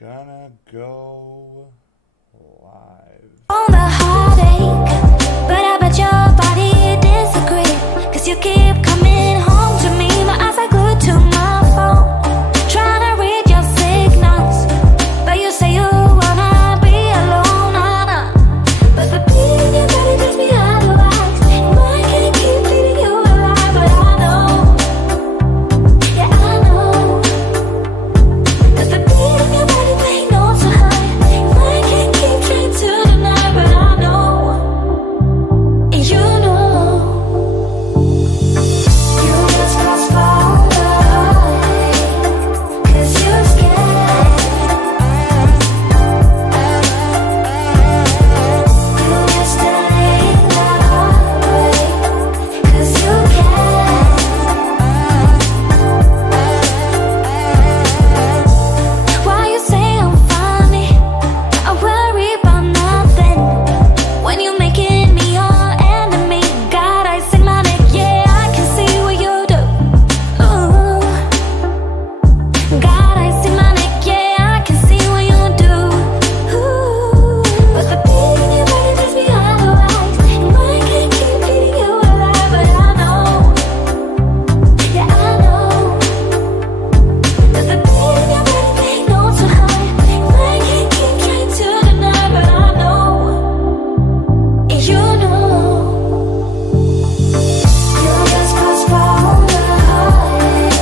Gonna go live. On the heartache, but I bet your body disagree. Cause you keep coming home to me. My eyes are glued to my phone, trying to read your signals. But you say you wanna be alone, but the beat in your body takes me otherwise. And I can't keep feeding you alive, but I know, yeah I know, that the beat in your body ain't no so high. And I can't keep trying to deny, but I know, and you know, you just postpone the heartache, cause you're scared. You just delay the heartbreak, cause you can. Why you say I'm funny? I worry about nothing. When you making me your enemy, God, I sing my neck, yeah, I can see what you do. Ooh. God, I see my neck, yeah, I can see what you do. Ooh. But the beat in your body makes me otherwise. And I can't keep feeding you alive, but I know, yeah I know, that the beat in your body ain't no so high. And I can't keep trying to deny, but I know, and you know, you just postpone the heartache,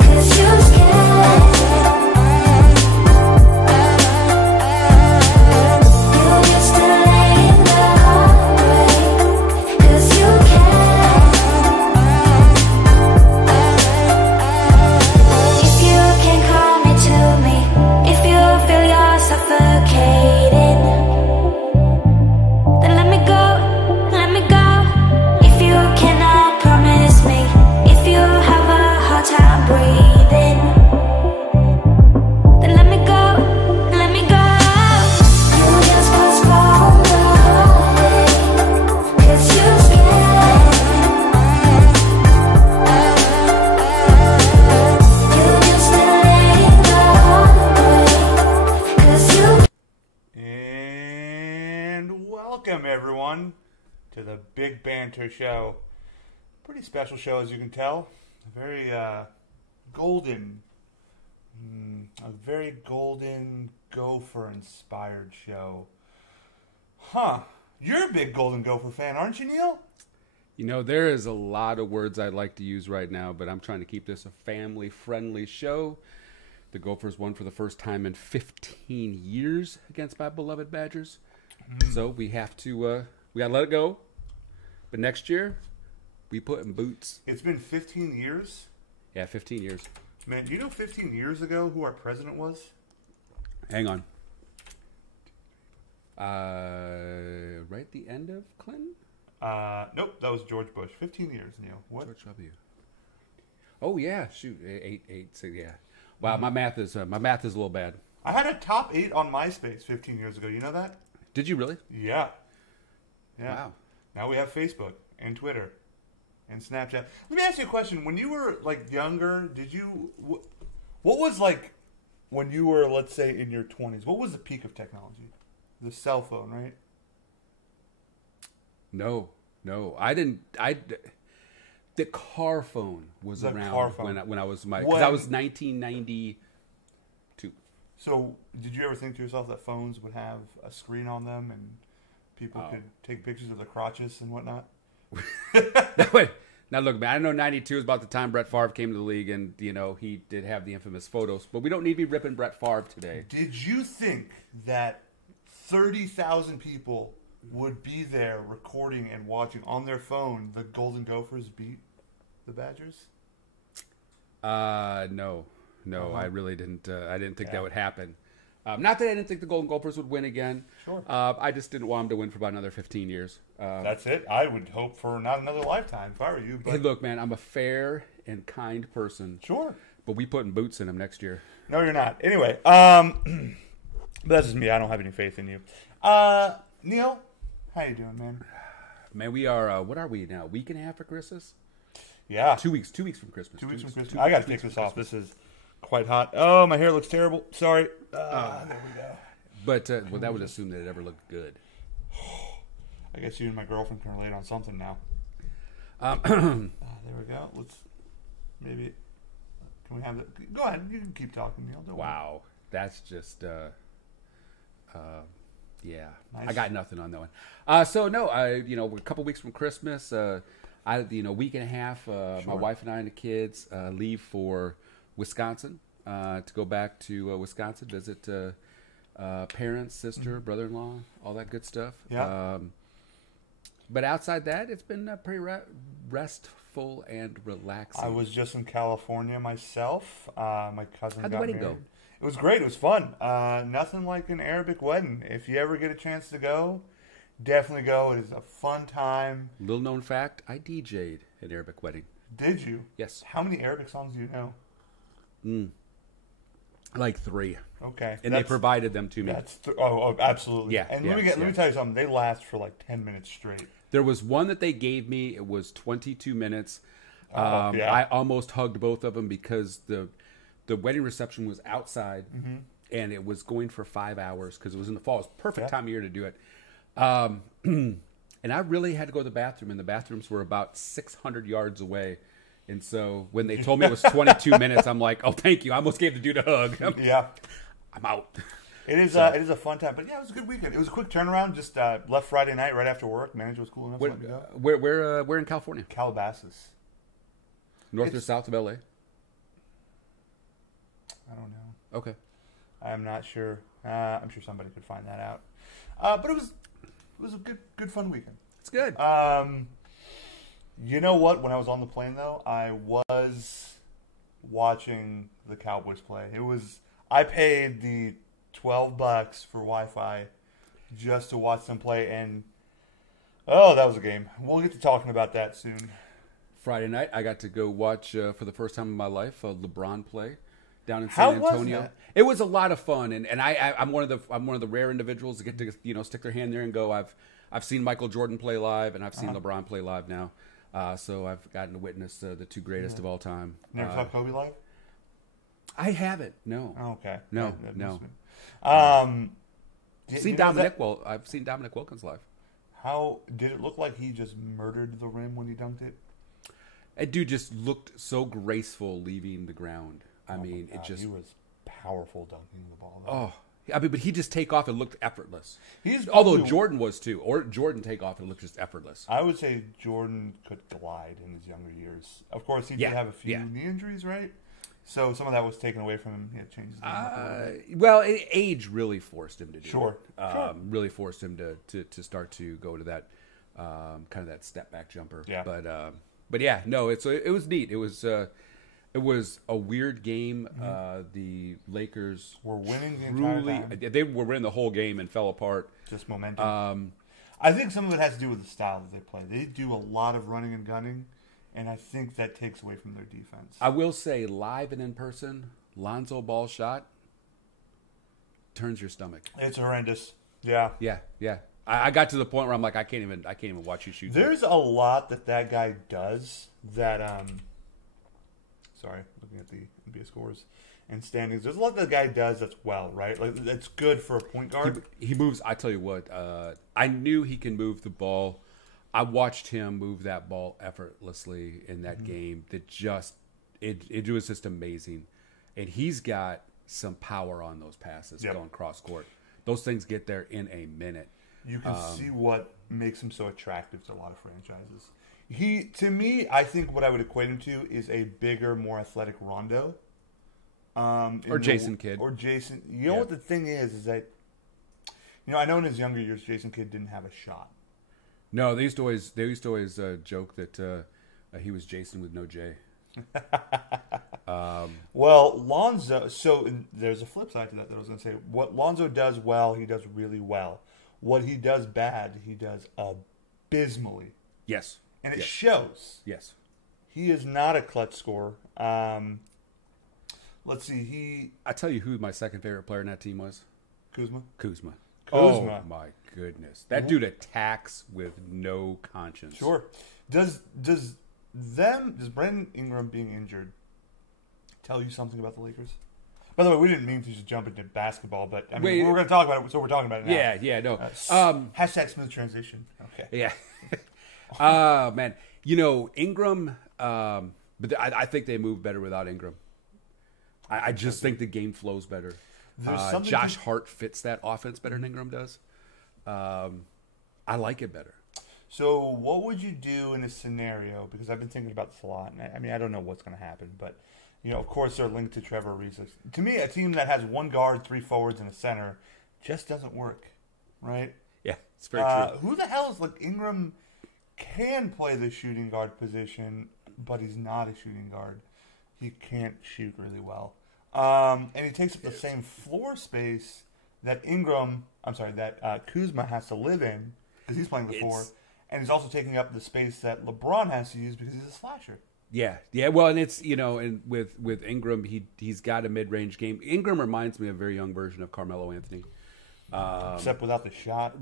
cause you're scared. You just delay the heartbreak, cause you can. If you can call me to me, if you feel you're suffocating, then let me go, let me go. If you cannot promise me, if you have a hard time breathing, then let me go, let me go. You just postpone the heartache, cause you're scared. You just delay the heartbreak, cause you And welcome everyone to the Big Banter show. Pretty special show, as you can tell. A very golden, a very golden gopher inspired show. Huh. You're a big Golden Gopher fan, aren't you, Neil? You know, there is a lot of words I'd like to use right now, but I'm trying to keep this a family-friendly show. The Gophers won for the first time in 15 years against my beloved Badgers. So we have to, we got to let it go. But next year, we put in boots. It's been 15 years. Yeah, 15 years. Man, do you know 15 years ago who our president was? Hang on. Right at the end of Clinton? Nope, that was George Bush. 15 years, Neil. What? George W. Oh, yeah, shoot. 8, 6, yeah. Wow, my math is a little bad. I had a top 8 on MySpace 15 years ago. You know that? Did you really? Yeah. Yeah. Wow. Now we have Facebook and Twitter and Snapchat. Let me ask you a question. When you were like younger, did you what was like when you were, let's say, in your 20s? What was the peak of technology? The cell phone, right? No. I didn't. The car phone was The around car phone. when I was because When- I was 1992. So, did you ever think to yourself that phones would have a screen on them and people could take pictures of their crotches and whatnot? Now look, man, I know 92 is about the time Brett Favre came to the league, and you know he did have the infamous photos. But we don't need to be ripping Brett Favre today. Did you think that 30,000 people would be there recording and watching on their phone the Golden Gophers beat the Badgers? No, I really didn't. I didn't think that would happen. Not that I didn't think the Golden Gophers would win again. Sure. I just didn't want them to win for about another 15 years. That's it. I would hope for not another lifetime if I were you. But Hey, look, man, I'm a fair and kind person. sure. But we putting boots in them next year. No, you're not. Anyway, but that's just me. I don't have any faith in you. Neil, how you doing, man? Man, we are. What are we now? Week and a half for Christmas? Yeah. 2 weeks. 2 weeks from Christmas. 2 weeks from Christmas. I got to take this off. This is quite hot. Oh, my hair looks terrible. Sorry. There we go. But well, that would assume that it ever looked good. I guess you and my girlfriend can relate on something now. There we go. Let's maybe. Can we have that? Go ahead. You can keep talking, Neil. Don't Wow, that's just. Yeah, Nice. I got nothing on that one. So no, we're a couple weeks from Christmas. Week and a half. My wife and I and the kids leave for Wisconsin to go back to Wisconsin, visit parents, sister, brother-in-law, all that good stuff. Yeah. But outside that, it's been pretty restful and relaxing. I was just in California myself. My cousin How'd got the wedding married. go? It was great. It was fun. Nothing like an Arabic wedding. If you ever get a chance to go, definitely go. It is a fun time. Little known fact: I DJ'd an Arabic wedding. Did you? Yes. How many Arabic songs do you know? Like 3. Okay. And they provided them to me. That's absolutely. Yeah, And yeah, let me yeah. tell you something. They last for like 10 minutes straight. There was one that they gave me. It was 22 minutes. Yeah. I almost hugged both of them because the wedding reception was outside, and it was going for 5 hours because it was in the fall. It was the perfect time of year to do it. And I really had to go to the bathroom, and the bathrooms were about 600 yards away. And so when they told me it was 22 minutes, I'm like, oh, thank you. I almost gave the dude a hug. Yeah. I'm out. It is a fun time. But yeah, it was a good weekend. It was a quick turnaround. Just left Friday night right after work. Manager was cool enough to let me go. Where in California? Calabasas. North or south of LA? I don't know. Okay. I'm not sure. I'm sure somebody could find that out. But it was a good fun weekend. It's good. You know what? When I was on the plane, though, I was watching the Cowboys play. I paid the $12 for Wi-Fi just to watch them play, and that was a game. We'll get to talking about that soon. Friday night, I got to go watch for the first time in my life LeBron play down in How San was Antonio. that? It was a lot of fun, and I'm one of the rare individuals to get to stick their hand there and go. I've seen Michael Jordan play live, and I've seen LeBron play live now. So I've gotten to witness the two greatest of all time. Never saw Kobe live? I haven't. No. Oh, okay. No, That no. must have been. I've seen Dominic Wilkins live. How did it look like he just murdered the rim when he dunked it? That dude just looked so graceful leaving the ground. I mean, God, it just. he was powerful dunking the ball. Though. Oh, I mean, but he just take off and looked effortless. He's Although probably- Jordan was too, or Jordan take off and looked just effortless. I would say Jordan could glide in his younger years. Of course, he did Yeah, have a few yeah. knee injuries, right? So some of that was taken away from him. He had to change his game up a little bit. Well, age really forced him to do Sure, it. sure. Really forced him to start to go to that kind of that step back jumper. Yeah. But yeah, no, it was neat. It was a weird game. The Lakers We're winning the entire truly time. they were winning the whole game and fell apart. Just momentum. I think some of it has to do with the style that they play. They do a lot of running and gunning, and I think that takes away from their defense. I will say, live and in person, Lonzo Ball shot turns your stomach. It's horrendous. Yeah. Yeah. I got to the point where I'm like, I can't even watch you shoot. There's a lot that guy does that. Sorry, looking at the NBA scores and standings. There's a lot that guy does that's right. Like that's good for a point guard. He moves. I tell you what, I knew he can move the ball. I watched him move that ball effortlessly in that game. It was just amazing, and he's got some power on those passes going cross court. Those things get there in a minute. You can see what makes him so attractive to a lot of franchises. To me, I think what I would equate him to is a bigger, more athletic Rondo. Or Jason Kidd. Or Jason. You know what the thing is that, I know in his younger years, Jason Kidd didn't have a shot. No, they used to always joke that he was Jason with no J. Well, Lonzo, there's a flip side to that I was going to say. What Lonzo does well, he does really well. What he does bad, he does abysmally. Yes. And it shows. Yes. He is not a clutch scorer. Let's see. I tell you who my second favorite player in that team was. Kuzma. Oh my goodness, that dude attacks with no conscience. Sure. Does Brandon Ingram being injured tell you something about the Lakers? By the way, we didn't mean to just jump into basketball, but I mean, Wait. we were going to talk about it, so we're talking about it now. Yeah, no. Hashtag smooth transition. Okay. Yeah. Man, Ingram. But I think they move better without Ingram. I just think the game flows better. Josh Hart fits that offense better than Ingram does. I like it better. So what would you do in a scenario? Because I've been thinking about this a lot. And I mean, I don't know what's going to happen, but of course they're linked to Trevor Ariza. To me, a team that has one guard, 3 forwards, and a center just doesn't work, right? Yeah, it's very true. Who the hell is Ingram? Can play the shooting guard position, but he's not a shooting guard. He can't shoot really well, and he takes up the same floor space that Kuzma has to live in because he's playing the 4, and he's also taking up the space that LeBron has to use because he's a slasher. Yeah. Well, and it's and with Ingram, he's got a mid-range game. Ingram reminds me of a very young version of Carmelo Anthony. Except without the shot.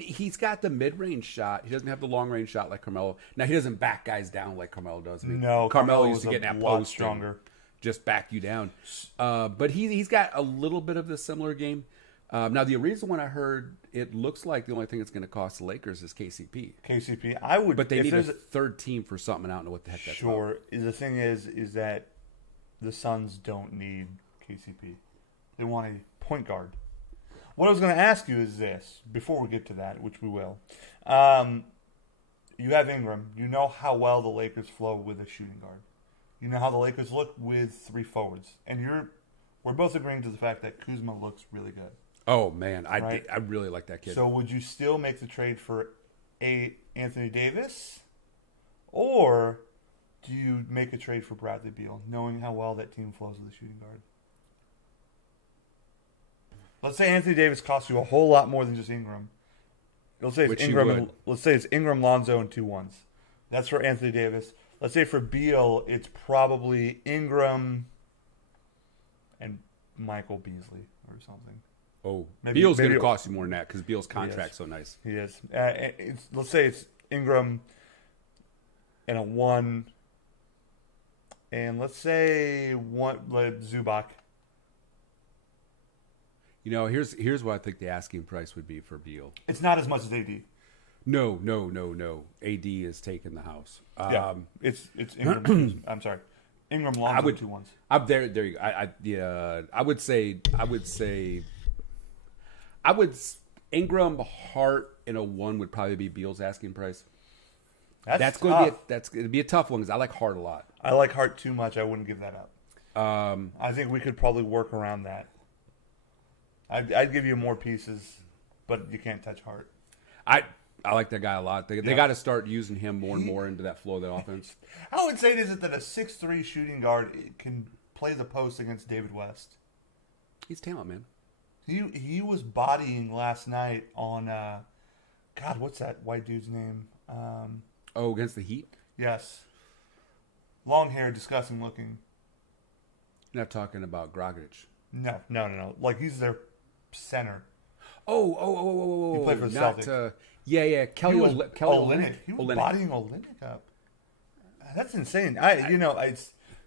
He's got the mid-range shot. He doesn't have the long-range shot like Carmelo. Now, he doesn't back guys down like Carmelo does. No, Carmelo used to get in that lot post stronger. Just back you down. But he's got a little bit of the similar game. Now, the Ariza one I heard, it looks like the only thing that's going to cost the Lakers is KCP. I would. But they need a third team for something. I don't know what the heck that's Sure. The thing is that the Suns don't need KCP. They want a point guard. What I was going to ask you is this, before we get to that, which we will. You have Ingram. You know how well the Lakers flow with a shooting guard. You know how the Lakers look with 3 forwards. And we're both agreeing to the fact that Kuzma looks really good. Oh, man. I really like that kid. So would you still make the trade for Anthony Davis? Or do you make a trade for Bradley Beal, knowing how well that team flows with a shooting guard? Let's say Anthony Davis costs you a whole lot more than just Ingram. Let's say it's Ingram, Lonzo, and 2 1s. That's for Anthony Davis. Let's say for Beal, it's probably Ingram and Michael Beasley or something. Oh, Beal's going to cost you more than that because Beal's contract's so nice. He is. Let's say it's Ingram and a 1, and let's say Zubac. Here's what I think the asking price would be for Beal. It's not as much as AD. No. AD is taking the house. It's Ingram. I'm sorry, Ingram, Lonzo, 2 1s. There you go. I would say Ingram, Hart, and a 1 would probably be Beal's asking price. That's going to be a tough one because I like Hart a lot. I like Hart too much. I wouldn't give that up. I think we could probably work around that. I'd give you more pieces, but you can't touch Hart. I like that guy a lot. They got to start using him more and more into that flow of the offense. How insane is it that a 6'3" shooting guard can play the post against David West? He's talent, man. He was bodying last night on God, what's that white dude's name? Against the Heat? Yes. Long hair, disgusting looking. You're not talking about Dragic. No. Like he's their center. Oh. He played for the Celtics. Kelly Olynyk. He was bodying Olynyk up. That's insane.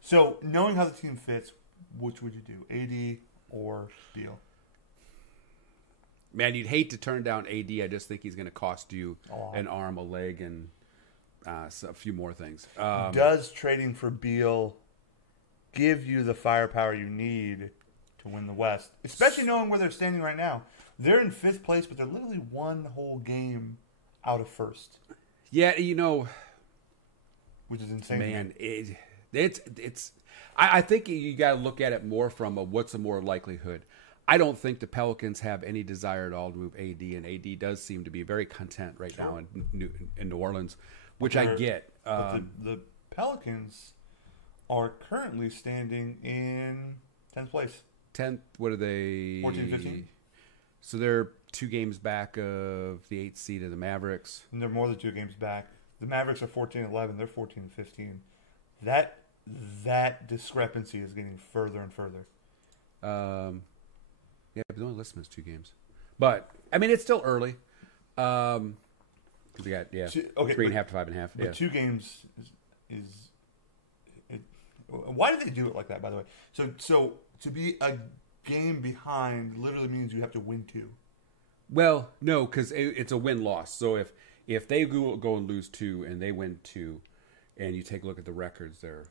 So knowing how the team fits, which would you do, AD or Beal? Man, you'd hate to turn down AD. I just think he's going to cost you an arm, a leg, and a few more things. Does trading for Beal give you the firepower you need to win the West? Especially knowing where they're standing right now. They're in 5th place, but they're literally 1 whole game out of 1st. Yeah, which is insane. Man, it's. I think you got to look at it more from what's the more likelihood. I don't think the Pelicans have any desire at all to move AD, and AD does seem to be very content right now in New Orleans, which I get. But the Pelicans are currently standing in 10th place. 10th, what are they? 14, 15. So they're 2 games back of the 8th seed of the Mavericks. And they're more than 2 games back. The Mavericks are 14-11. They're 14-15. That discrepancy is getting further and further. Yeah, but the only list is 2 games. But, I mean, it's still early. Because we got, 3.5 to 5.5. But 2 games Why do they do it like that, by the way? So to be a game behind literally means you have to win 2. Well, no, because it's a win-loss. So if they go and lose 2 and they win 2, and you take a look at the records, they're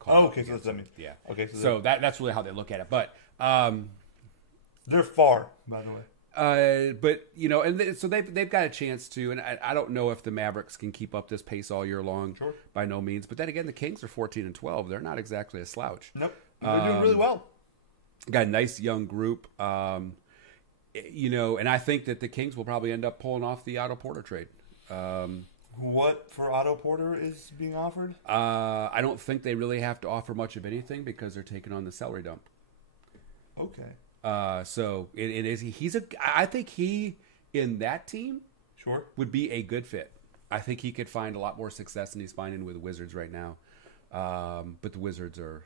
called. Oh, okay, so that's what I mean. Yeah. Okay, so that's really how they look at it. But they're far, by the way. But and so they've got a chance to, and I don't know if the Mavericks can keep up this pace all year long. Sure. By no means. But then again, the Kings are 14-12. They're not exactly a slouch. Nope, they're doing really well. Got a nice young group. And I think that the Kings will probably end up pulling off the Otto Porter trade. What for Otto Porter is being offered? I don't think they really have to offer much of anything because they're taking on the salary dump. Okay. So it is. I think he in that team Sure. would be a good fit. I think he could find a lot more success than he's finding with the Wizards right now. But the Wizards are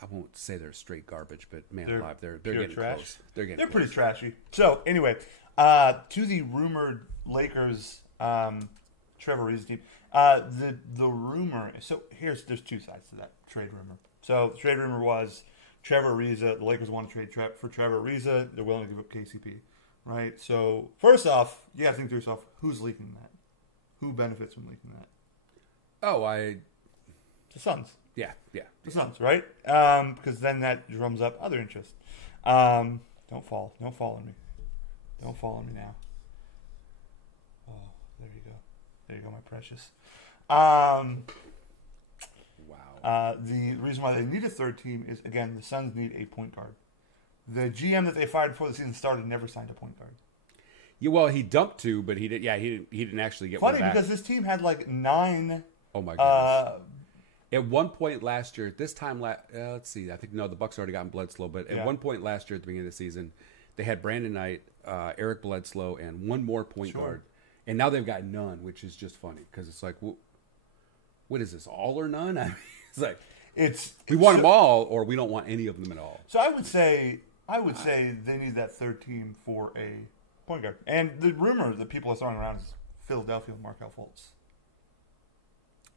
I won't say they're straight garbage, but man alive, they're getting trash. close. They're pretty trashy. So anyway, to the rumored Lakers Trevor Ariza team. The rumor. So there's 2 sides to that trade rumor. So the trade rumor was Trevor Ariza. The Lakers want to trade for Trevor Ariza. They're willing to give up KCP. Right. So first off, you got to think to yourself, who's leaking that? Who benefits from leaking that? The Suns. Yeah. The Suns, right? Because then that drums up other interest. Don't fall on me. Don't fall on me now. Oh, there you go. There you go, my precious. Wow. The reason why they need a third team is, again, the Suns need a point guard. The GM that they fired before the season started never signed a point guard. Yeah, well, he dumped 2, but he did. Yeah, he didn't actually get Funny one back. because this team had like 9. Oh my goodness. At one point last year, let's see. I think the Bucks already gotten Bledsoe, but at one point last year at the beginning of the season, they had Brandon Knight, Eric Bledsoe, and one more point guard, and now they've got none, which is just funny because it's like, what is this, all or none? I mean, it's like we want them all, or we don't want any of them at all. So I would say they need that third team for a point guard, and the rumor that people are throwing around is Philadelphia with Markelle Fultz.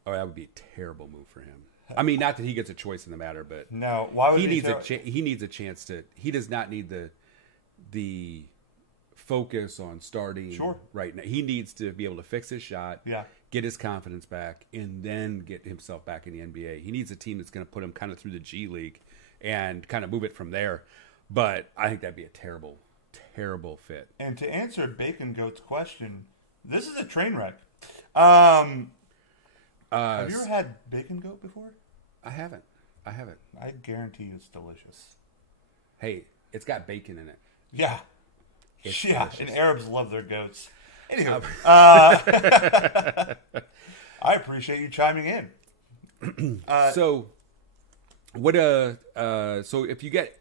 Oh, that would be a terrible move for him. I mean, not that he gets a choice in the matter, but no. Why would he needs he needs a chance to? He does not need the focus on starting right now. He needs to be able to fix his shot, get his confidence back, and then get himself back in the NBA. He needs a team that's going to put him kind of through the G League and kind of move it from there. But I think that'd be a terrible, terrible fit. And to answer Bacon Goat's question, this is a train wreck. Have you ever had Bacon Goat before? I haven't. I guarantee you it's delicious. Hey, it's got bacon in it. Yeah. It's delicious. And Arabs love their goats. Anywho, I appreciate you chiming in. So if you get,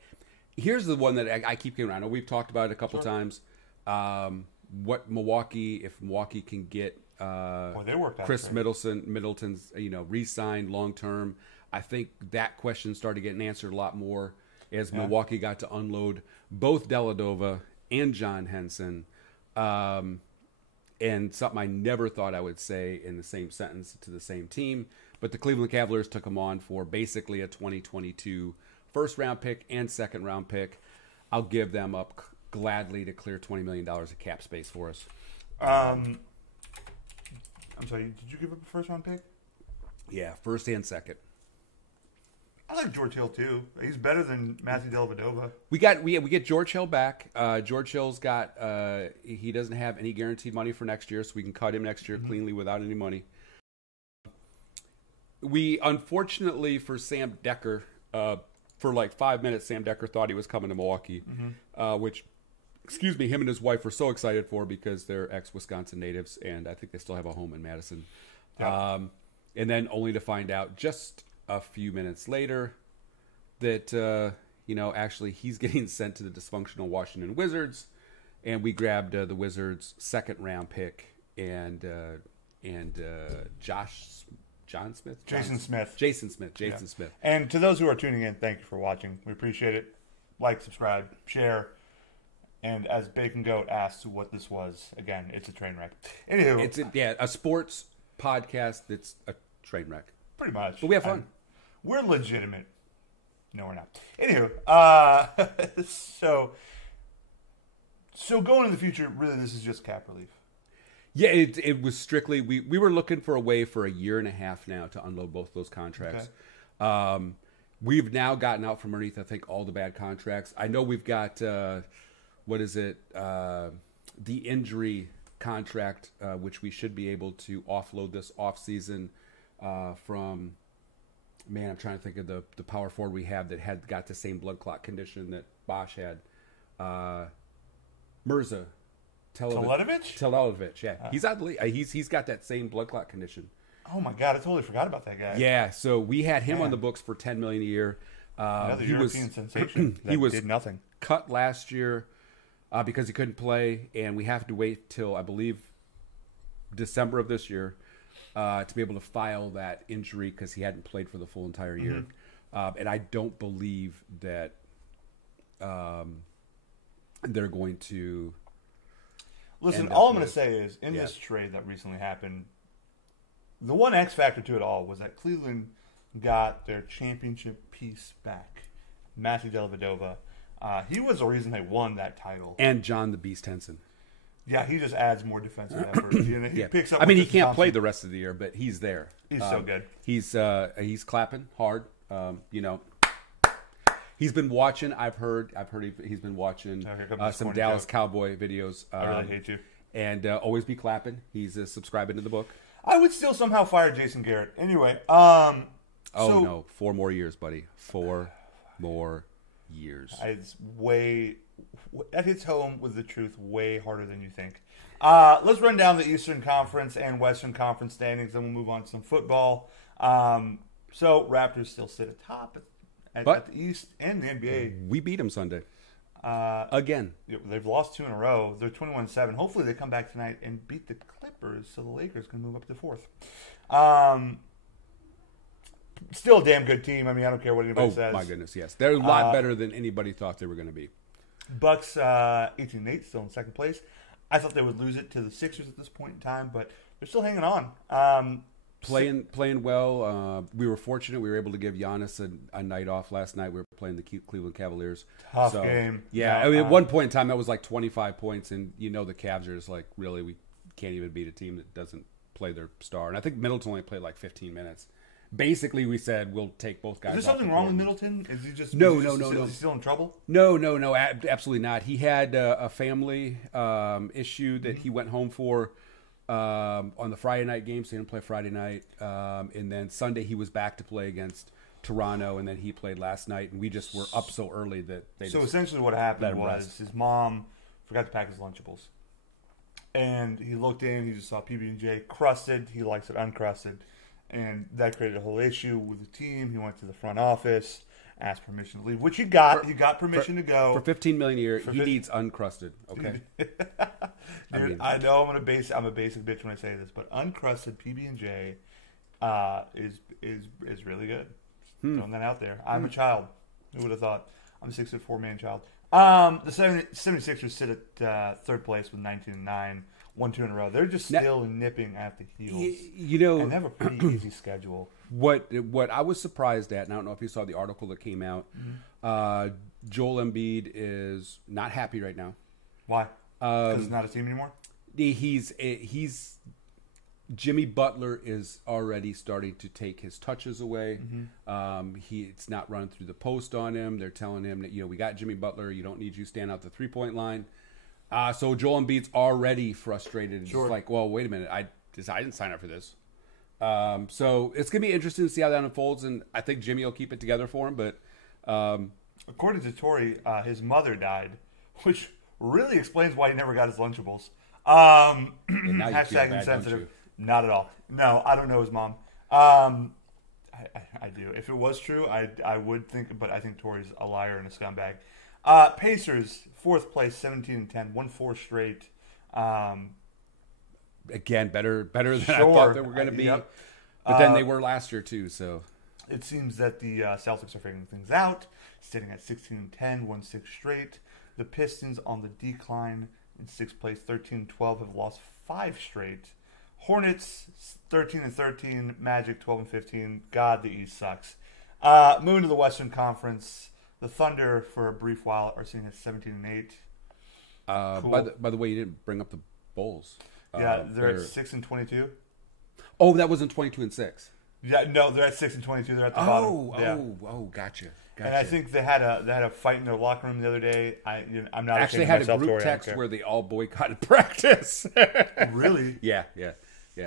here's the one that I keep getting around. I know we've talked about it a couple times. What if Milwaukee can get they worked out Chris Middleton's re-signed long term. I think that question started getting answered a lot more as Milwaukee got to unload both Dellavedova and John Henson, and something I never thought I would say in the same sentence to the same team. But the Cleveland Cavaliers took them on for basically a 2022 first-round pick and second-round pick. I'll give them up gladly to clear $20 million of cap space for us. I'm sorry, did you give up a first-round pick? Yeah, first and second. I like George Hill, too. He's better than Matthew Dellavedova. We get George Hill back. George Hill's got he doesn't have any guaranteed money for next year, so we can cut him next year cleanly without any money. We, unfortunately for Sam Decker, for like 5 minutes, Sam Decker thought he was coming to Milwaukee, which, him and his wife were so excited for because they're ex-Wisconsin natives, and I think they still have a home in Madison. Yeah. And then only to find out just a few minutes later that, actually he's getting sent to the dysfunctional Washington Wizards, and we grabbed the Wizards' second-round pick and Jason Smith. And to those who are tuning in, thank you for watching. We appreciate it. Like, subscribe, share. And as Bacon Goat asks what this was, again, it's a train wreck. Anywho, it's a sports podcast that's a train wreck. Pretty much. But we have fun. We're legitimate. No, we're not. Anywho, so going in the future, really, this is just cap relief. Yeah, it was strictly we were looking for a way for a year and a half now to unload both those contracts. Okay. We've now gotten out from underneath, I think, all the bad contracts. I know we've got the injury contract, which we should be able to offload this offseason from. Man, I'm trying to think of the power forward we have that had got the same blood clot condition that Bosch had. Mirza. Teletovic, yeah. He's out the league. He's got that same blood clot condition. Oh my God, I totally forgot about that guy. Yeah, so we had him on the books for $10 million a year. Another European sensation. He did nothing. Cut last year because he couldn't play, and we have to wait till I believe December of this year to be able to file that injury because he hadn't played for the full entire year. And I don't believe that they're going to. Listen, all I'm going to say is, in this trade that recently happened, the one X factor to it all was that Cleveland got their championship piece back, Matthew Dellavedova. He was the reason they won that title. And John the Beast Henson. Yeah, he just adds more defensive effort. He picks up. I mean, he can't play the rest of the year, but he's there. He's so good. He's clapping hard. He's been watching. I've heard he's been watching some Dallas Cowboy videos. I really hate you. And always be clapping. He's subscribing to the book. I would still somehow fire Jason Garrett. Anyway, no, 4 more years, buddy. 4 more years. It's way that hits home with the truth way harder than you think. Let's run down the Eastern Conference and Western Conference standings, then we'll move on to some football. So Raptors still sit atop at the East and the NBA. We beat them Sunday. Again. They've lost 2 in a row. They're 21-7. Hopefully they come back tonight and beat the Clippers so the Lakers can move up to 4th. Still a damn good team. I mean, I don't care what anybody says. Oh, my goodness, yes. They're a lot better than anybody thought they were going to be. Bucks 18-8, still in second place. I thought they would lose it to the Sixers at this point in time, but they're still hanging on. Playing well. We were fortunate. We were able to give Giannis a night off last night. We were playing the Cleveland Cavaliers. Tough game. Yeah, I mean, at one point in time, that was like 25 points, and the Cavs are just like, really, we can't even beat a team that doesn't play their star. And I think Middleton only played like 15 minutes. Basically, we said we'll take both guys. Is there something wrong with Middleton? Is he just no? Is he still in trouble? No, absolutely not. He had a family issue that he went home for on the Friday night game, so he didn't play Friday night. And then Sunday he was back to play against Toronto, and then he played last night. And we just were up so early that they. So essentially, what happened was his mom forgot to pack his Lunchables, and he looked in. He just saw PB&J crusted. He likes it uncrusted. And that created a whole issue with the team. He went to the front office, asked permission to leave, which he got. He got permission to go. For $15 million a year, he needs uncrusted, okay? Dude, I know I'm a basic bitch when I say this, but uncrusted PB&J is really good. Throwing that out there. I'm a child. Who would have thought? I'm a 6'4" man child. The 76ers sit at third place with 19-9. 1-2 in a row. They're just still nipping at the heels. And they have a pretty easy schedule. What I was surprised at, and I don't know if you saw the article that came out, Joel Embiid is not happy right now. Why? Because it's not a team anymore? He's Jimmy Butler is already starting to take his touches away. It's not running through the post on him. They're telling him that, we got Jimmy Butler. You don't need you stand out the 3-point line. So Joel Embiid's already frustrated. It's just like, well, wait a minute. I didn't sign up for this. So it's going to be interesting to see how that unfolds, and I think Jimmy will keep it together for him. But according to Torrey, his mother died, which really explains why he never got his Lunchables. Hashtag insensitive. Not at all. No, I don't know his mom. I do. If it was true, I would think, but I think Torrey's a liar and a scumbag. Pacers, 4th place, 17-10, won 4 straight. Again, better than I thought they were going to be. Yep. But then they were last year too. So it seems that the Celtics are figuring things out, sitting at 16-10, won 6 straight. The Pistons on the decline in 6th place, 13-12, have lost 5 straight. Hornets 13-13, Magic 12-15. God, the East sucks. Moving to the Western Conference, the Thunder for a brief while are sitting at 17-8. Cool. By the way, you didn't bring up the Bulls. Yeah, they're at 6-22. Oh, that wasn't 22-6. Yeah, no, they're at 6-22. They're at the bottom. Yeah. Gotcha. And I think they had a fight in their locker room the other day. I'm not actually ashamed had of myself, a group Tori, I don't text care. where they all boycotted practice. Really? Yeah.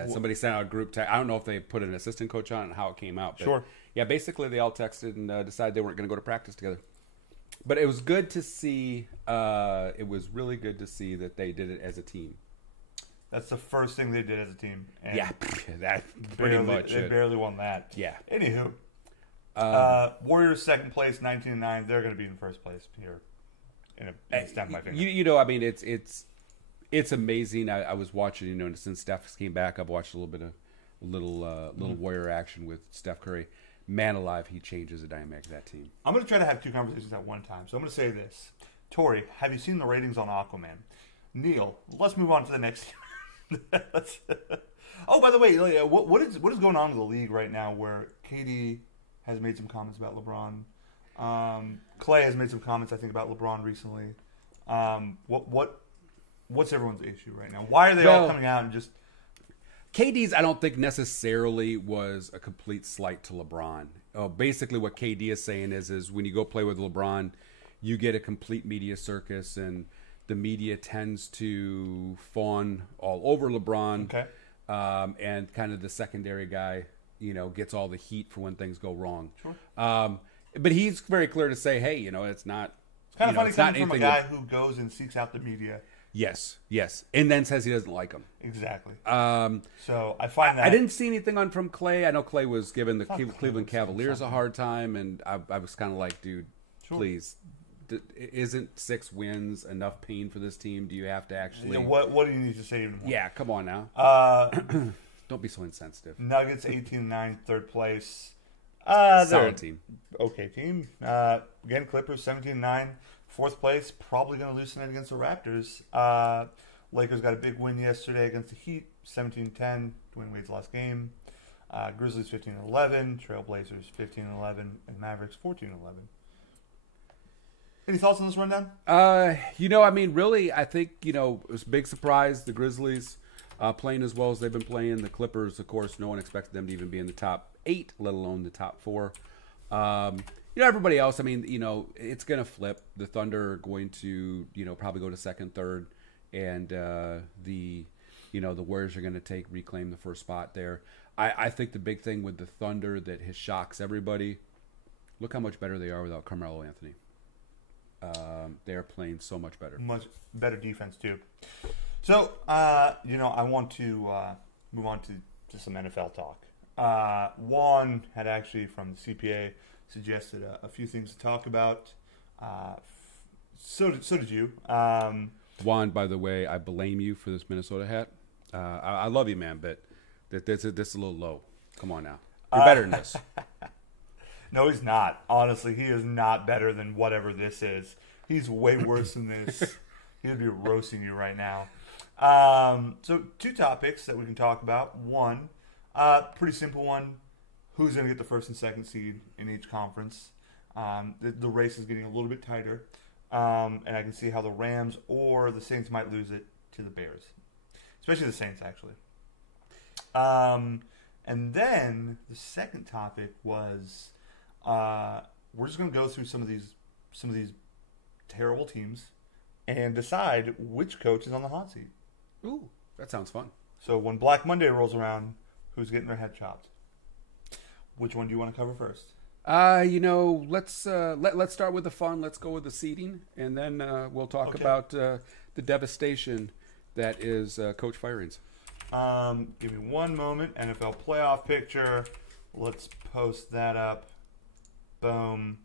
Somebody sent out a group text. I don't know if they put an assistant coach on it and how it came out. But Sure. Yeah, basically they all texted and decided they weren't going to go to practice together. But it was good to see. It was really good to see that they did it as a team. That's the first thing they did as a team. And Yeah, that pretty much. They barely won that. Yeah. Anywho, Warriors second place, 19-9. They're going to be in first place here. In a snap of my finger. You know, I mean, it's amazing. I was watching, since Steph came back, I've watched a little bit of little Warrior action with Steph Curry. Man alive, he changes the dynamic of that team. I'm going to try to have two conversations at one time. So I'm going to say this. Tori, have you seen the ratings on Aquaman? Neil, let's move on to the next. Oh, by the way, what is going on in the league right now where KD has made some comments about LeBron? Clay has made some comments, I think, about LeBron recently. What's everyone's issue right now? Why are they all coming out and just... KD's, I don't think necessarily was a complete slight to LeBron. Basically, what KD is saying is when you go play with LeBron, you get a complete media circus, and the media tends to fawn all over LeBron. Okay. And kind of the secondary guy, gets all the heat for when things go wrong. Sure. But he's very clear to say, hey, it's not... It's kind of funny coming from a guy with... who goes and seeks out the media. Yes. And then says he doesn't like them. Exactly. So I find that... I didn't see anything from Clay. I know Clay was giving the Cleveland Cavaliers a hard time, and I was kind of like, dude, please... Isn't 6 wins enough pain for this team? Do you have to actually... What do you need to say even more? Yeah, come on now. Don't be so insensitive. Nuggets 18-9, third place. Solid team. Okay team. Again, Clippers 17-9, fourth place. Probably going to loosen it against the Raptors. Lakers got a big win yesterday against the Heat, 17-10. Dwayne Wade's last game. Grizzlies 15-11, Trailblazers 15-11, and Mavericks 14-11. Any thoughts on this rundown? Really, I think, it was a big surprise. The Grizzlies playing as well as they've been playing. The Clippers, of course, no one expected them to even be in the top 8, let alone the top 4. Everybody else, it's going to flip. The Thunder are going to, probably go to second, third. And the Warriors are going to reclaim the first spot there. I think the big thing with the Thunder that shocks everybody, look how much better they are without Carmelo Anthony. They are playing so much better. Much better defense, too. So, I want to move on to some NFL talk. Juan had actually, from the CPA, suggested a few things to talk about. So did you. Juan, by the way, I blame you for this Minnesota hat. I love you, man, but this is a little low. Come on now. You're better than this. No, he's not. Honestly, he is not better than whatever this is. He's way worse than this. He would be roasting you right now. So, 2 topics that we can talk about. One, pretty simple one. Who's going to get the first and second seed in each conference? The race is getting a little bit tighter. And I can see how the Rams or the Saints might lose it to the Bears. Especially the Saints, actually. And then the second topic was... we're just going to go through some of these terrible teams and decide which coach is on the hot seat. Ooh, that sounds fun. So when Black Monday rolls around, who's getting their head chopped? Which one do you want to cover first? Let's start with the fun. Let's go with the seeding, and then we'll talk about the devastation that is coach firings. Give me one moment. NFL playoff picture. Let's post that up. Boom.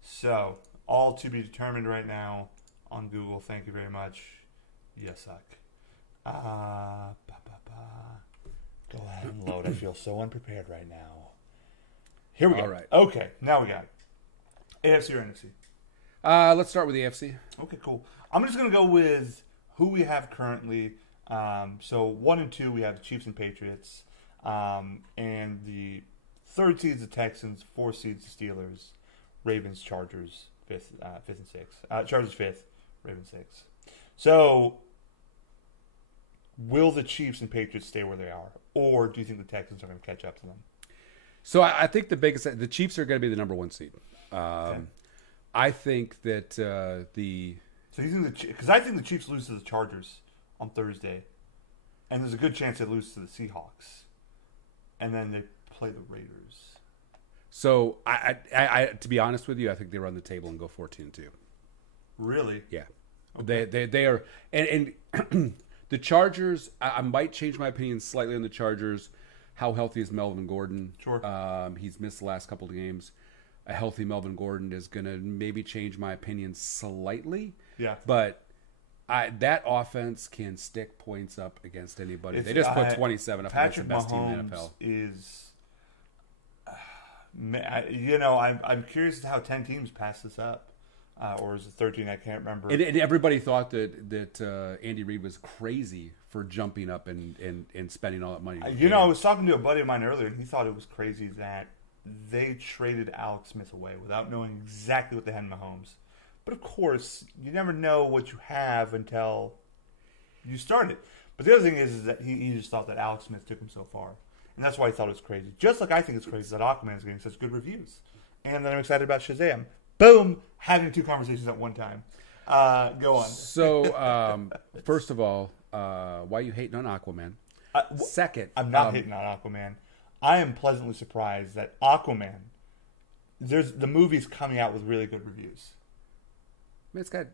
So, all to be determined right now on Google. Thank you very much. You suck. Go ahead and load. I feel so unprepared right now. Here we go. All right. Okay, now we got it. AFC or NFC? Let's start with the AFC. Okay, cool. I'm just going to go with who we have currently So 1 and 2 we have the Chiefs and Patriots, and the third seeds the Texans, 4 seeds the Steelers, Ravens, Chargers, fifth and sixth. Chargers fifth, Ravens sixth. So will the Chiefs and Patriots stay where they are, or do you think the Texans are going to catch up to them? So I think the Chiefs are going to be the number 1 seed. Okay. I think that So you think because I think the Chiefs lose to the Chargers on Thursday, and there's a good chance they lose to the Seahawks, and then they play the Raiders. So I to be honest with you, I think they run the table and go 14-2. Really? Yeah, okay. They are, and the Chargers. I might change my opinion slightly on the Chargers. How healthy is Melvin Gordon? Sure. He's missed the last couple of games. A healthy Melvin Gordon is going to maybe change my opinion slightly. Yeah. But that offense can stick points up against anybody. They just put 27 up against the best team in the NFL. Is, I'm curious how 10 teams pass this up. Or is it 13? I can't remember. And everybody thought that Andy Reid was crazy for jumping up and spending all that money. I was talking to a buddy of mine earlier, and he thought it was crazy that they traded Alex Smith away without knowing exactly what they had in Mahomes. But of course, you never know what you have until you start it. But the other thing is that he just thought that Alex Smith took him so far. And that's why he thought it was crazy. Just like I think it's crazy that Aquaman is getting such good reviews. And then I'm excited about Shazam. Boom! Having 2 conversations at one time. Go on. So, first of all, why are you hating on Aquaman? Second, I'm not hating on Aquaman. I am pleasantly surprised that Aquaman, the movie's coming out with really good reviews. It's got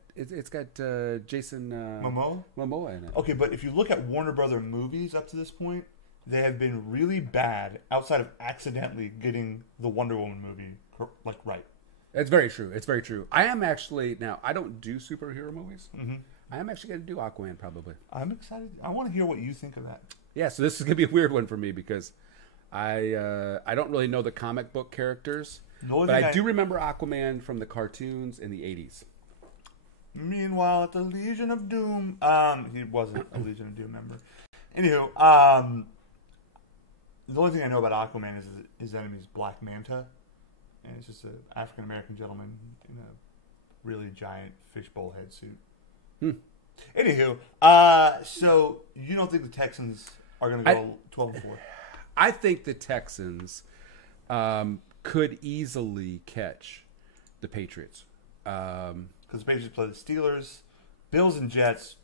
Jason Momoa in it. Okay, but if you look at Warner Brother movies up to this point, they have been really bad outside of accidentally getting the Wonder Woman movie right. It's very true. It's very true. I am actually now. I don't do superhero movies. Mm-hmm. I am actually going to do Aquaman probably. I'm excited. I want to hear what you think of that. Yeah. So this is going to be a weird one for me because I don't really know the comic book characters, but I do remember Aquaman from the cartoons in the 80s. Meanwhile, at the Legion of Doom, he wasn't a Legion of Doom member. Anywho, the only thing I know about Aquaman is his enemy is Black Manta. And it's just an African-American gentleman in a really giant fishbowl head suit. Anywho, so you don't think the Texans are going to go 12-4? I think the Texans could easily catch the Patriots. Because the Patriots play the Steelers, Bills, and Jets.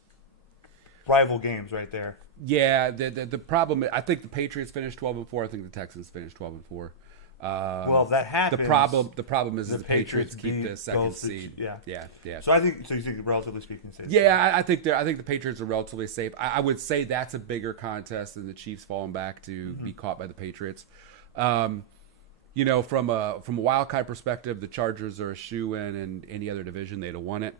Rival games right there. Yeah, the problem, I think the Patriots finished 12-4. I think the Texans finished 12-4. Well, that happens. The problem is the Patriots keep the second seed. Yeah. So you think relatively speaking, safe? Yeah, I think the Patriots are relatively safe. I would say that's a bigger contest than the Chiefs falling back to be caught by the Patriots. From a wild card perspective, the Chargers are a shoo-in, and any other division they'd have won it.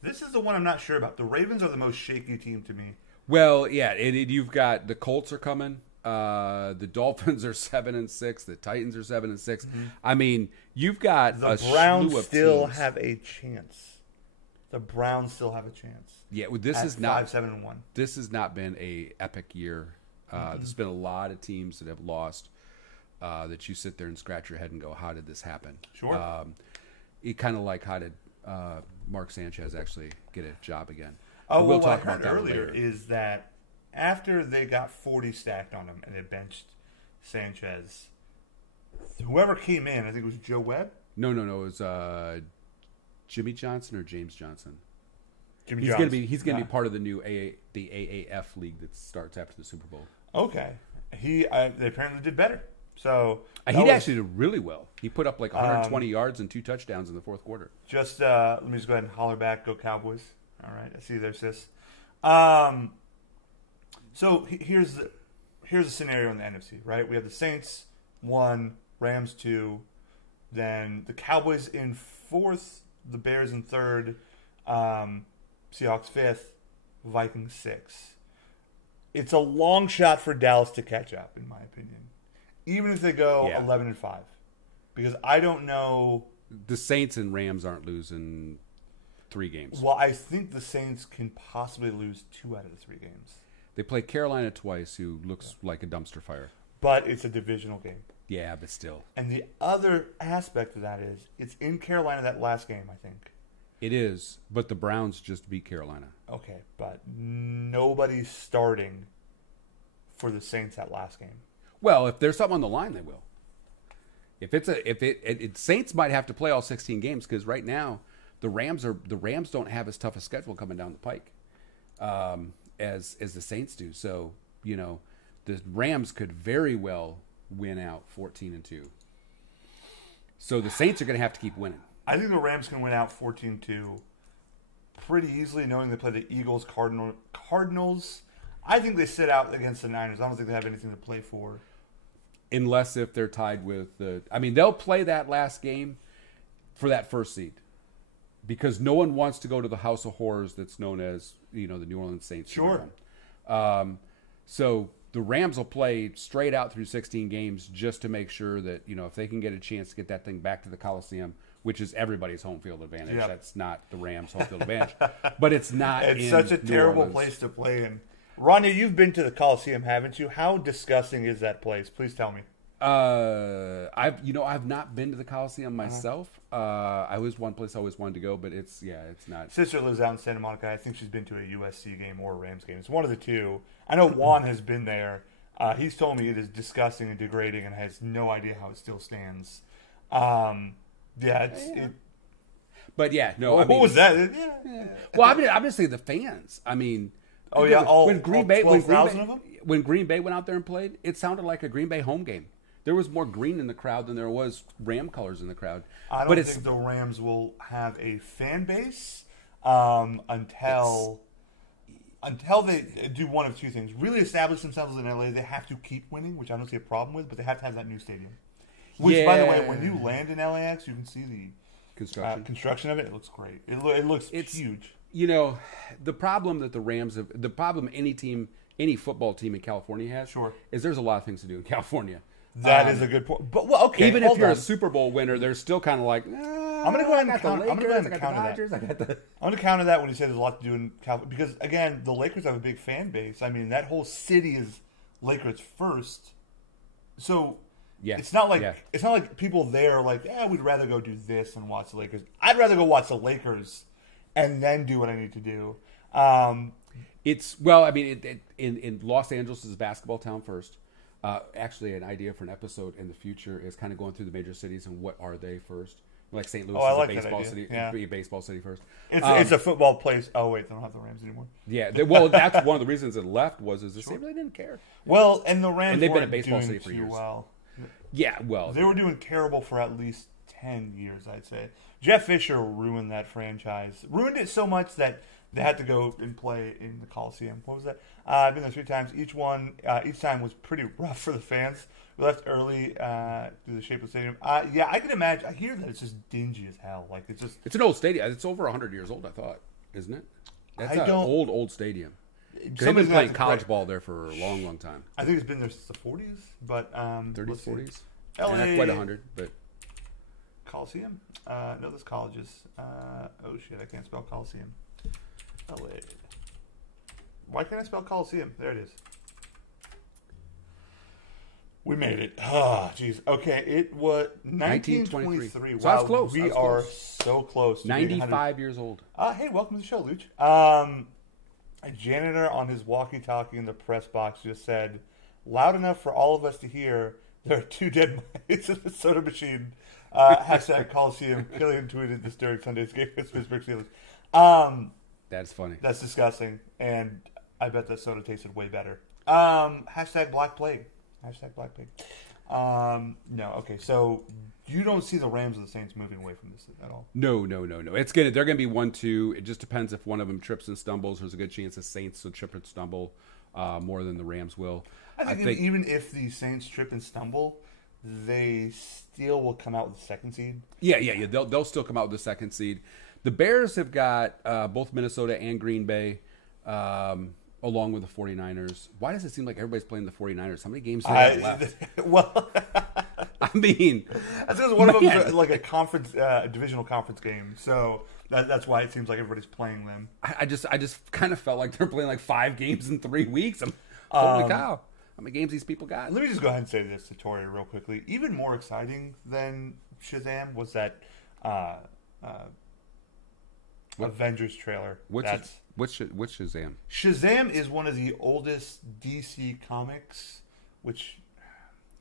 This is the one I'm not sure about. The Ravens are the most shaky team to me. Well, yeah, you've got the Colts are coming. The Dolphins are 7-6. The Titans are 7-6. Mm-hmm. I mean, you've got the Browns still have a chance. The Browns still have a chance. Yeah, well, this is not 5-7-1. This has not been a epic year. There's been a lot of teams that have lost. That you sit there and scratch your head and go, "How did this happen?" Sure. It kind of like how did Mark Sanchez actually get a job again? Oh, we'll talk about that earlier. Is that after they got 40 stacked on him and they benched Sanchez, whoever came in, I think it was Joe Webb? No. It was Jimmy Johnson or James Johnson. Jimmy Johnson. He's gonna be part of the new the AAF league that starts after the Super Bowl. Okay. They apparently did better. So he actually did really well. He put up like 120 yards and 2 touchdowns in the fourth quarter. Let me just go ahead and holler back. Go Cowboys. All right. I see you there, sis. So here's the scenario in the NFC, right? We have the Saints 1, Rams 2, then the Cowboys in 4th, the Bears in 3rd, Seahawks 5th, Vikings 6th. It's a long shot for Dallas to catch up, in my opinion. Even if they go 11-5. Because I don't know. The Saints and Rams aren't losing 3 games. Well, I think the Saints can possibly lose 2 out of the 3 games. They play Carolina twice, who looks like a dumpster fire. But it's a divisional game. Yeah, but still. And the other aspect of that is it's in Carolina that last game, I think. It is, but the Browns just beat Carolina. Okay, but nobody's starting for the Saints that last game. Well, if there's something on the line, they will. Saints might have to play all 16 games because right now the Rams don't have as tough a schedule coming down the pike as the Saints do. So the Rams could very well win out 14-2. So the Saints are going to have to keep winning. I think the Rams can win out 14-2 pretty easily, knowing they play the Eagles, Cardinals. I think they sit out against the Niners. I don't think they have anything to play for. Unless if they're tied with they'll play that last game for that first seed. Because no one wants to go to the house of horrors that's known as, the New Orleans Saints. Sure. So the Rams will play straight out through 16 games just to make sure that, if they can get a chance to get that thing back to the Coliseum, which is everybody's home field advantage. Yep. That's not the Rams' home field advantage. But it's not It's in such a New terrible Orleans. place to play in. Ronnie, you've been to the Coliseum, haven't you? How disgusting is that place? Please tell me. I've not been to the Coliseum myself. I was one place I always wanted to go, but it's not. Sister lives out in Santa Monica. I think she's been to a USC game or a Rams game. It's one of the two. I know Juan has been there. He's told me it is disgusting and degrading and has no idea how it still stands. But yeah, no. What was that? Yeah. Well, I'm going to say the fans. I mean, Oh yeah, when Green Bay 12,000 of them? when Green Bay went out there and played, it sounded like a Green Bay home game. There was more green in the crowd than there was Ram colors in the crowd. I don't think the Rams will have a fan base until they do one of two things. Really establish themselves in LA. They have to keep winning, which I don't see a problem with, but they have to have that new stadium. Which, by the way, when you land in LAX, you can see the construction of it. It looks great. It looks huge. The problem that the Rams have, any football team in California has, is there's a lot of things to do in California. That is a good point. But okay, even if you're a Super Bowl winner, they're still kind of like, I'm going to go ahead and counter that. I'm going to counter that when you say there's a lot to do in California. Because, again, the Lakers have a big fan base. I mean, that whole city is Lakers first. So it's not like people there are like, we'd rather go do this and watch the Lakers. I'd rather go watch the Lakers and then do what I need to do. In Los Angeles is a basketball town first. Actually, an idea for an episode in the future is kind of going through the major cities and what are they first. Like St. Louis is a baseball city. Be a baseball city first. It's a football place. Oh wait, they don't have the Rams anymore. Yeah, that's one of the reasons it left was they really didn't care. Well, and the Rams they've weren't been a baseball doing city for too years. Well. Yeah, well, they were doing terrible for at least 10 years, I'd say. Jeff Fisher ruined that franchise. Ruined it so much that they had to go and play in the Coliseum. What was that? I've been there 3 times. Each time was pretty rough for the fans. We left early to the Shapeless Stadium. Yeah, I can imagine. I hear that it's just dingy as hell. Like it's an old stadium. It's over 100 years old, I thought, isn't it? That's an old stadium. They've been playing college ball there for a long, long time. I think it's been there since the 40s, but 30s, 40s. LA, not quite 100, but Coliseum. No, this colleges. Oh shit, I can't spell Coliseum. LA. Why can't I spell Coliseum? There it is. We made it. Ah, jeez. Okay, it was 1923. So I was close. We are so close. 95 years old. Hey, welcome to the show, Luch. A janitor on his walkie-talkie in the press box just said, loud enough for all of us to hear, there are 2 dead mice in the soda machine. Hashtag Coliseum. Killian tweeted this during Sunday's game against Pittsburgh Steelers. That's funny. That's disgusting, and I bet that soda tasted way better. Hashtag Black Plague. Hashtag Black Plague. No, okay, so you don't see the Rams or the Saints moving away from this at all? No. They're gonna be 1-2. It just depends if one of them trips and stumbles. There's a good chance the Saints will trip and stumble more than the Rams will. I think even if the Saints trip and stumble, they still will come out with the 2nd seed. Yeah. They'll still come out with the 2nd seed. The Bears have got both Minnesota and Green Bay, along with the 49ers. Why does it seem like everybody's playing the 49ers? How many games do they have left? Well, I mean, that's because one of them man. is like a conference, a divisional conference game. So that's why it seems like everybody's playing them. I just kind of felt like they're playing like 5 games in 3 weeks. Holy cow! How many games these people got? Let me just go ahead and say this to Tori real quickly. Even more exciting than Shazam was that Avengers trailer. Which Shazam? Shazam is one of the oldest DC comics, which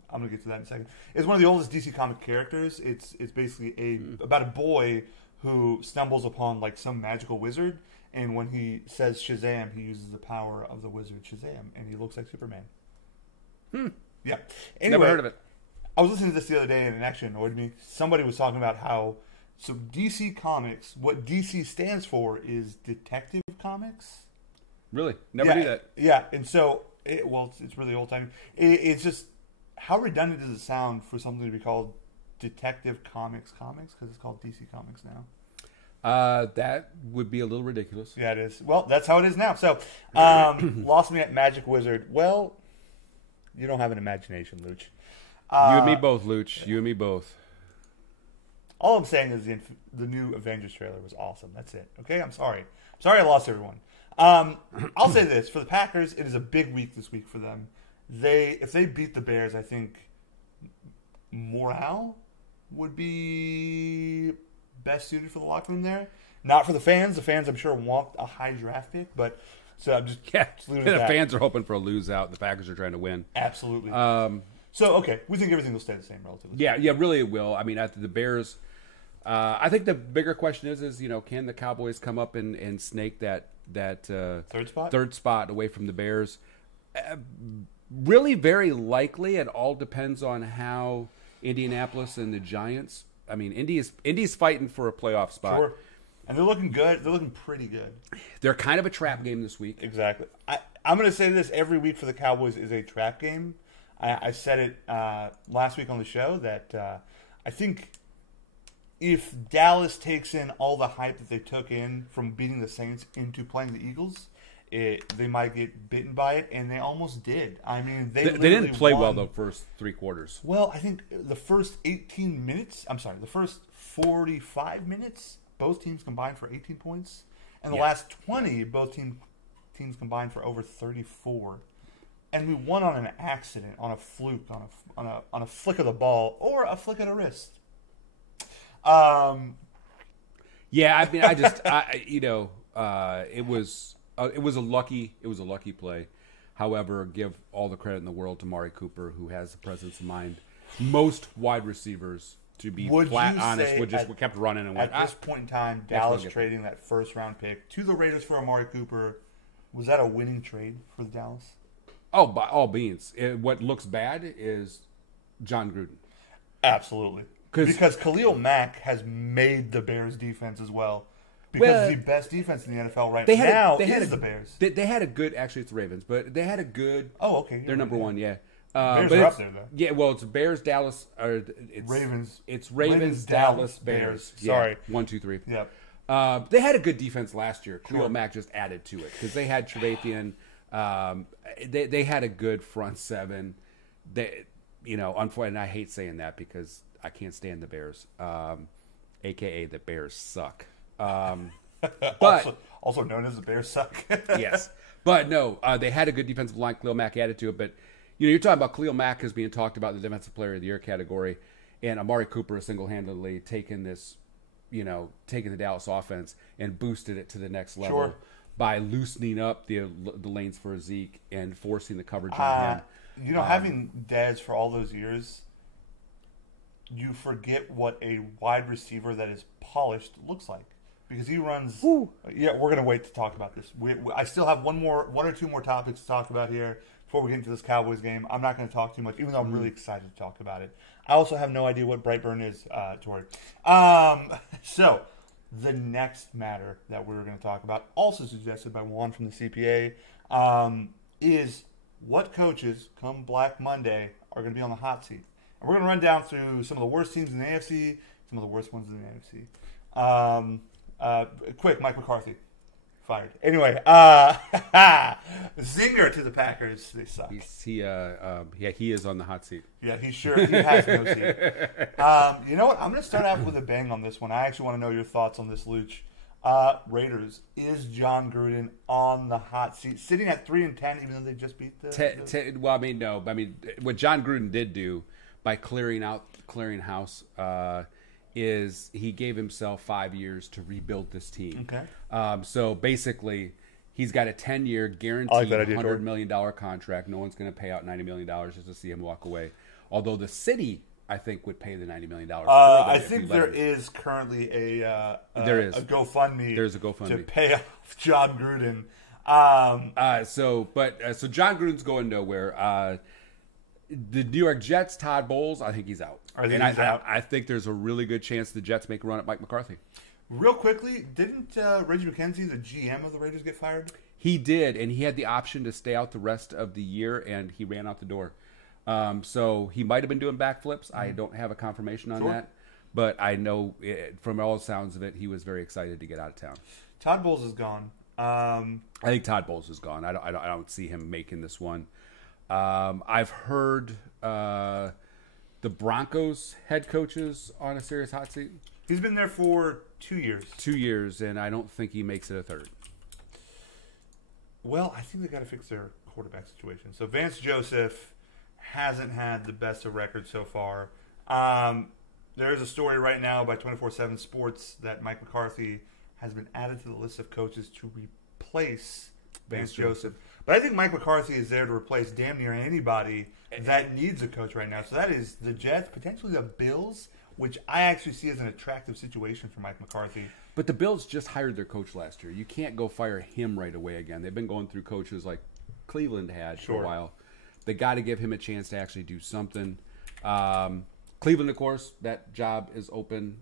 I'm gonna get to that in a second. It's one of the oldest DC comic characters. It's basically about a boy who stumbles upon like some magical wizard, and when he says Shazam, he uses the power of the wizard Shazam, and he looks like Superman. Yeah. Anyway, Never heard of it. I was listening to this the other day, and it actually annoyed me. Somebody was talking about how DC Comics, what DC stands for is Detective Comics. Really? Never knew that. Yeah, and so it's really old time. It's just how redundant does it sound for something to be called Detective Comics because it's called DC Comics now. That would be a little ridiculous. Yeah, it is. Well, that's how it is now. So, lost me at Magic Wizard. Well, you don't have an imagination, Luch. You and me both, Luch. You and me both. All I'm saying is the new Avengers trailer was awesome. That's it. Okay, I'm sorry. I lost everyone. I'll say this for the Packers, it is a big week this week for them. If they beat the Bears, I think morale would be best suited for the locker room there. Not for the fans. The fans, I'm sure, want a high draft pick, but so I'm just leaving it The at that. fans are hoping for a lose out. The Packers are trying to win. Absolutely. So okay, we think everything will stay the same relatively. Yeah, really it will. I mean, after the Bears, I think the bigger question is can the Cowboys come up and snake that third spot away from the Bears? Really, very likely. It all depends on how Indianapolis and the Giants. I mean, Indy's fighting for a playoff spot. Sure. And they're looking good. They're looking pretty good. They're kind of a trap game this week. Exactly. I'm going to say this every week for the Cowboys is a trap game. I said it last week on the show that I think if Dallas takes in all the hype that they took in from beating the Saints into playing the Eagles, they might get bitten by it, and they almost did. I mean, they didn't play well the the first 3 quarters. Well, I think the first 18 minutes, the first 45 minutes, both teams combined for 18 points. And the last 20, both teams combined for over 34. And we won on an accident, on a fluke, on a flick of the ball, or a flick of the wrist. Yeah, I mean, it was a lucky play. However, give all the credit in the world to Mari Cooper, who has the presence of mind. Most wide receivers, to be flat honest, kept running and went. At this point in time, Dallas trading that first round pick to the Raiders for Amari Cooper, was that a winning trade for the Dallas? Oh, by all means. What looks bad is John Gruden. Absolutely. Because Khalil Mack has made the Bears defense as well. Because the best defense in the NFL now is the Bears. They had a good, actually it's the Ravens, but they had a good. Oh, okay. They're number one, yeah. Bears are up there, though. Yeah, well, it's Bears, Dallas, or it's Ravens. It's Ravens, Dallas, Bears. Sorry. Yeah, 1, 2, 3. Yep. They had a good defense last year. Khalil Mack just added to it because they had Trevathan. They had a good front seven. Unfortunately, and I hate saying that because I can't stand the Bears, aka the Bears suck. But also known as the Bears suck. Yes, but no, they had a good defensive line. Khalil Mack added to it, but you're talking about Khalil Mack as being talked about in the Defensive Player of the Year category, and Amari Cooper has single-handedly taken this, taken the Dallas offense and boosted it to the next level by loosening up the lanes for Zeke and forcing the coverage on him. Having dads for all those years, you forget what a wide receiver that is polished looks like. Because he runs... Woo. Yeah, we're going to wait to talk about this. I still have one or two more topics to talk about here before we get into this Cowboys game. I'm not going to talk too much, even though I'm really excited to talk about it. I also have no idea what Brightburn is, Tori. So, the next matter that we're going to talk about, also suggested by Juan from the CPA, is what coaches, come Black Monday, are going to be on the hot seat. And we're going to run down through some of the worst teams in the AFC, some of the worst ones in the NFC. Quick, Mike McCarthy. Fired. Anyway, zinger to the Packers. They suck. He is on the hot seat. Yeah, he has no seat. You know what? I'm going to start out with a bang on this one. I actually want to know your thoughts on this, Luch. Raiders, is John Gruden on the hot seat, sitting at 3-10, even though they just beat the? Well, I mean, no. I mean, what John Gruden did do by clearing house, is he gave himself 5 years to rebuild this team. Okay. So basically, he's got a 10-year guaranteed $100 million contract. No one's going to pay out $90 million just to see him walk away. Although the city, I think, would pay the $90 million. I think there is currently a GoFundMe. There's a GoFundMe to pay off John Gruden. So John Gruden's going nowhere. The New York Jets, Todd Bowles, I think he's out. I think there's a really good chance the Jets make a run at Mike McCarthy. Real quickly, didn't Reggie McKenzie, the GM of the Raiders, get fired? He did, and he had the option to stay out the rest of the year, and he ran out the door. So he might have been doing backflips. I don't have a confirmation on that, but I know from all sounds of it, he was very excited to get out of town. Todd Bowles is gone. I think Todd Bowles is gone. I don't see him making this one. I've heard the Broncos head coaches on a serious hot seat. He's been there for 2 years. 2 years, and I don't think he makes it a third. Well, I think they got to fix their quarterback situation. So Vance Joseph hasn't had the best of records so far. There is a story right now by 24/7 Sports that Mike McCarthy has been added to the list of coaches to replace Vance Joseph. But I think Mike McCarthy is there to replace damn near anybody that needs a coach right now. So that is the Jets, potentially the Bills, which I actually see as an attractive situation for Mike McCarthy. But the Bills just hired their coach last year. You can't go fire him right away again. They've been going through coaches like Cleveland had for a while. They got to give him a chance to actually do something. Cleveland, of course, that job is open.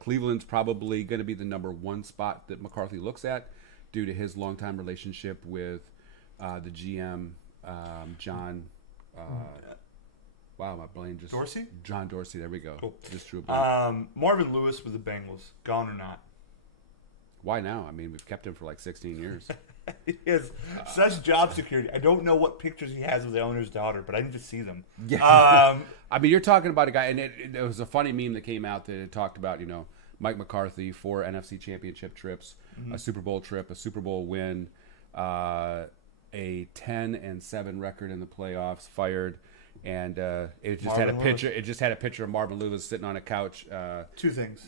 Cleveland's probably going to be the number one spot that McCarthy looks at due to his longtime relationship with the GM, John. Wow, my brain just... Dorsey? John Dorsey, there we go. Cool. Just drew a blank. Marvin Lewis with the Bengals, gone or not? Why now? I mean, we've kept him for like 16 years. He has such job security. I don't know what pictures he has with the owner's daughter, but I need to see them. Yeah. I mean, you're talking about a guy, and it was a funny meme that came out that it talked about, Mike McCarthy, 4 NFC championship trips, a Super Bowl trip, a Super Bowl win, a 10-7 record in the playoffs, fired, and it just had a picture. It just had a picture of Marvin Lewis sitting on a couch. 2 things.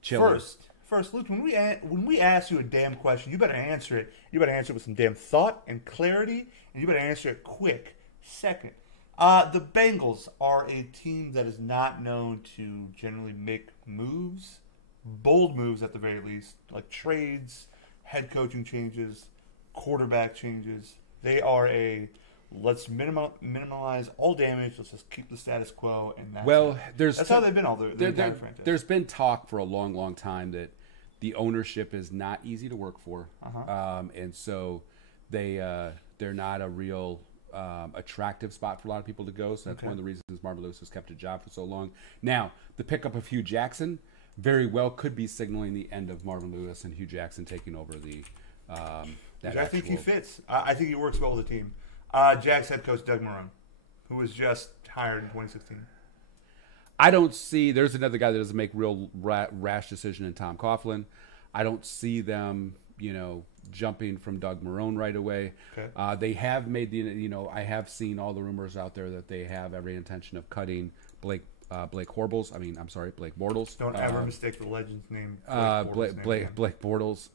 Chilling. First, Luke, when we ask you a damn question, you better answer it. You better answer it with some damn thought and clarity, and you better answer it quick. Second, the Bengals are a team that is not known to generally make moves, bold moves at the very least, like trades, head coaching changes, quarterback changes. They are let's minimize all damage. Let's just keep the status quo. And that's how they've been all the entire franchise. There's been talk for a long, long time that the ownership is not easy to work for, and so they're not a real attractive spot for a lot of people to go. So that's one of the reasons Marvin Lewis has kept a job for so long. Now, the pickup of Hugh Jackson very well could be signaling the end of Marvin Lewis and Hugh Jackson taking over the. I think he fits. I think he works well with the team. Jags head coach Doug Marrone, who was just hired in 2016. I don't see. There's another guy that doesn't make real rash decision in Tom Coughlin. I don't see them, jumping from Doug Marrone right away. Okay. They have made I have seen all the rumors out there that they have every intention of cutting Blake Bortles. Blake Bortles. Don't ever mistake the legend's name. Blake Bortles.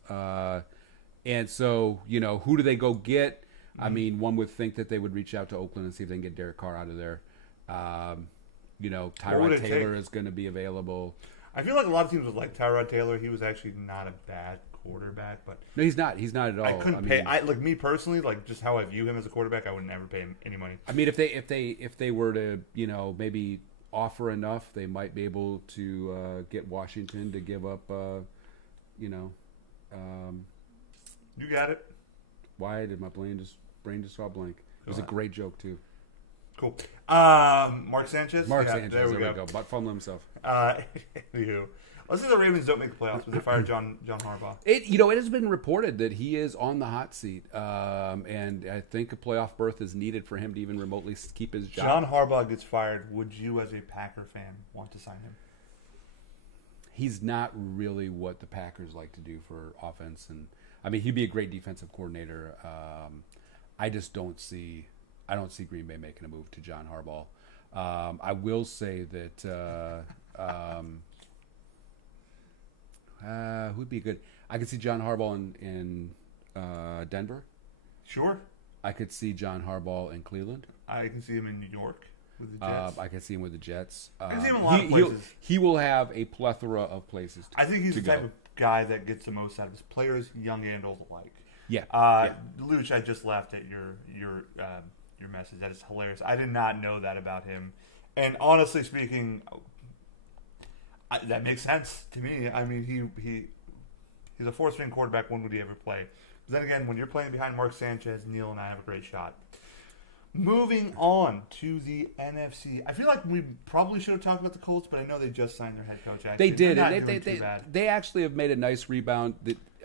And so, who do they go get? I mean, one would think that they would reach out to Oakland and see if they can get Derek Carr out of there. Tyrod Taylor is going to be available. I feel like a lot of teams would like Tyrod Taylor. He was actually not a bad quarterback, but no, he's not. He's not at all. I couldn't pay. Me personally, just how I view him as a quarterback, I would never pay him any money. I mean, if they were to maybe offer enough, they might be able to get Washington to give up. You got it. Why did my brain just go blank? It was a great joke too. Cool. Mark Sanchez. Sanchez. There we go. Butt fumbling himself. Anywho, Let's say the Ravens don't make the playoffs, but they fire John Harbaugh. It has been reported that he is on the hot seat, and I think a playoff berth is needed for him to even remotely keep his job. John Harbaugh gets fired. Would you, as a Packer fan, want to sign him? He's not really what the Packers like to do for offense, and I mean he'd be a great defensive coordinator. I don't see Green Bay making a move to John Harbaugh. I will say that who'd be good? I could see John Harbaugh in Denver. Sure. I could see John Harbaugh in Cleveland. I can see him in New York with the Jets. I could see him with the Jets. I can see him in a lot of places. He will have a plethora of places I think he's the type of guy that gets the most out of his players, young and old alike. Yeah. Luch, I just laughed at your message. That is hilarious. I did not know that about him. And honestly speaking, that makes sense to me. I mean, he's a fourth-string quarterback. When would he ever play? But then again, when you're playing behind Mark Sanchez, Neil and I have a great shot. Moving on to the NFC. I feel like we probably should have talked about the Colts, but I know they just signed their head coach. Actually. They did. They're not And doing too bad. they actually have made a nice rebound.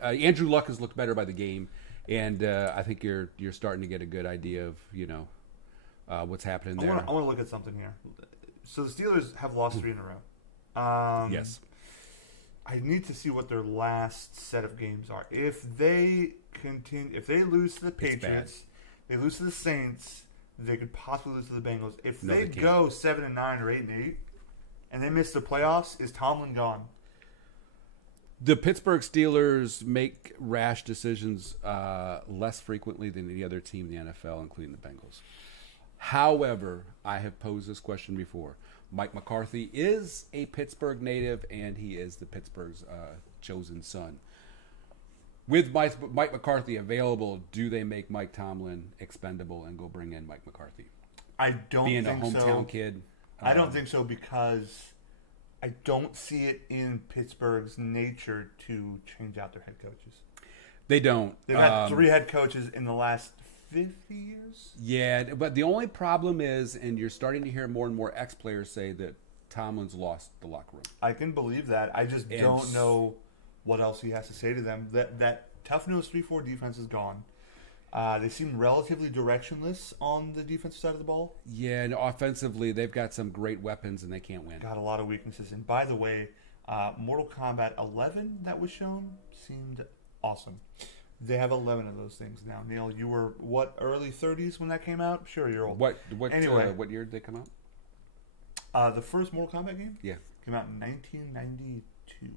Andrew Luck has looked better by the game, and I think you're starting to get a good idea of what's happening there. I want to look at something here. So the Steelers have lost 3 in a row. Yes. I need to see what their last set of games are. If they lose to the Patriots, they lose to the Saints, they could possibly lose to the Bengals. If they go 7-9 or 8-8, and they miss the playoffs, is Tomlin gone? The Pittsburgh Steelers make rash decisions less frequently than any other team in the NFL, including the Bengals. However, I have posed this question before. Mike McCarthy is a Pittsburgh native, and he is the Pittsburgh's chosen son. With Mike McCarthy available, do they make Mike Tomlin expendable and go bring in Mike McCarthy? I don't Being think a hometown kid. I don't think so because I don't see it in Pittsburgh's nature to change out their head coaches. They don't. They've had 3 head coaches in the last 50 years? Yeah, but the only problem is, and you're starting to hear more and more ex-players say that Tomlin's lost the locker room. I can believe that. I just don't know what else he has to say to them. That tough-nosed 3-4 defense is gone. They seem relatively directionless on the defensive side of the ball. Yeah, and offensively, they've got some great weapons, and they can't win. Got a lot of weaknesses. And by the way, Mortal Kombat 11 that was shown seemed awesome. They have 11 of those things now. Neil, you were, early 30s when that came out? Sure, you're old. Anyway, what year did they come out? The first Mortal Kombat game? Yeah. Came out in 1992.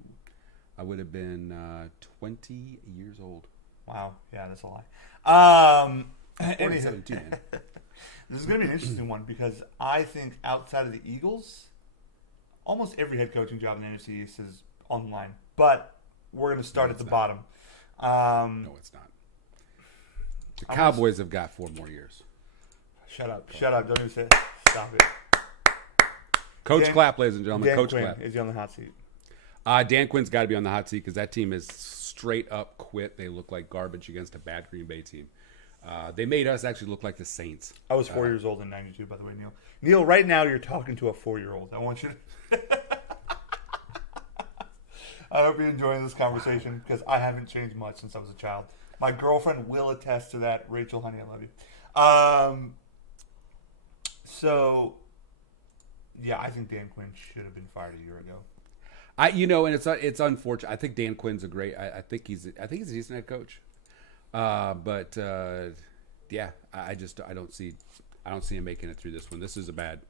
I would have been 20 years old. Wow. Yeah, that's a lie. 42, man. This is going to be an interesting one because I think outside of the Eagles, almost every head coaching job in the NFC East is on the line. But we're going to start at the bottom. No, it's not. The Cowboys have got 4 more years. Shut up. Don't even say it. Stop it. Coach Clapp, ladies and gentlemen. Dan Coach Quinn, Clapp. is he on the hot seat? Dan Quinn's got to be on the hot seat because that team is straight up quit. They look like garbage against a bad Green Bay team. They made us actually look like the Saints. I was 4 years old in 92, by the way, Neil. Neil, right now you're talking to a 4-year-old. I want you to... I hope you're enjoying this conversation because I haven't changed much since I was a child. My girlfriend will attest to that. Rachel, honey, I love you. So, yeah, I think Dan Quinn should have been fired a year ago. And it's unfortunate. I think Dan Quinn's a great. I think he's a decent head coach. But yeah, I don't see him making it through this one. This is a bad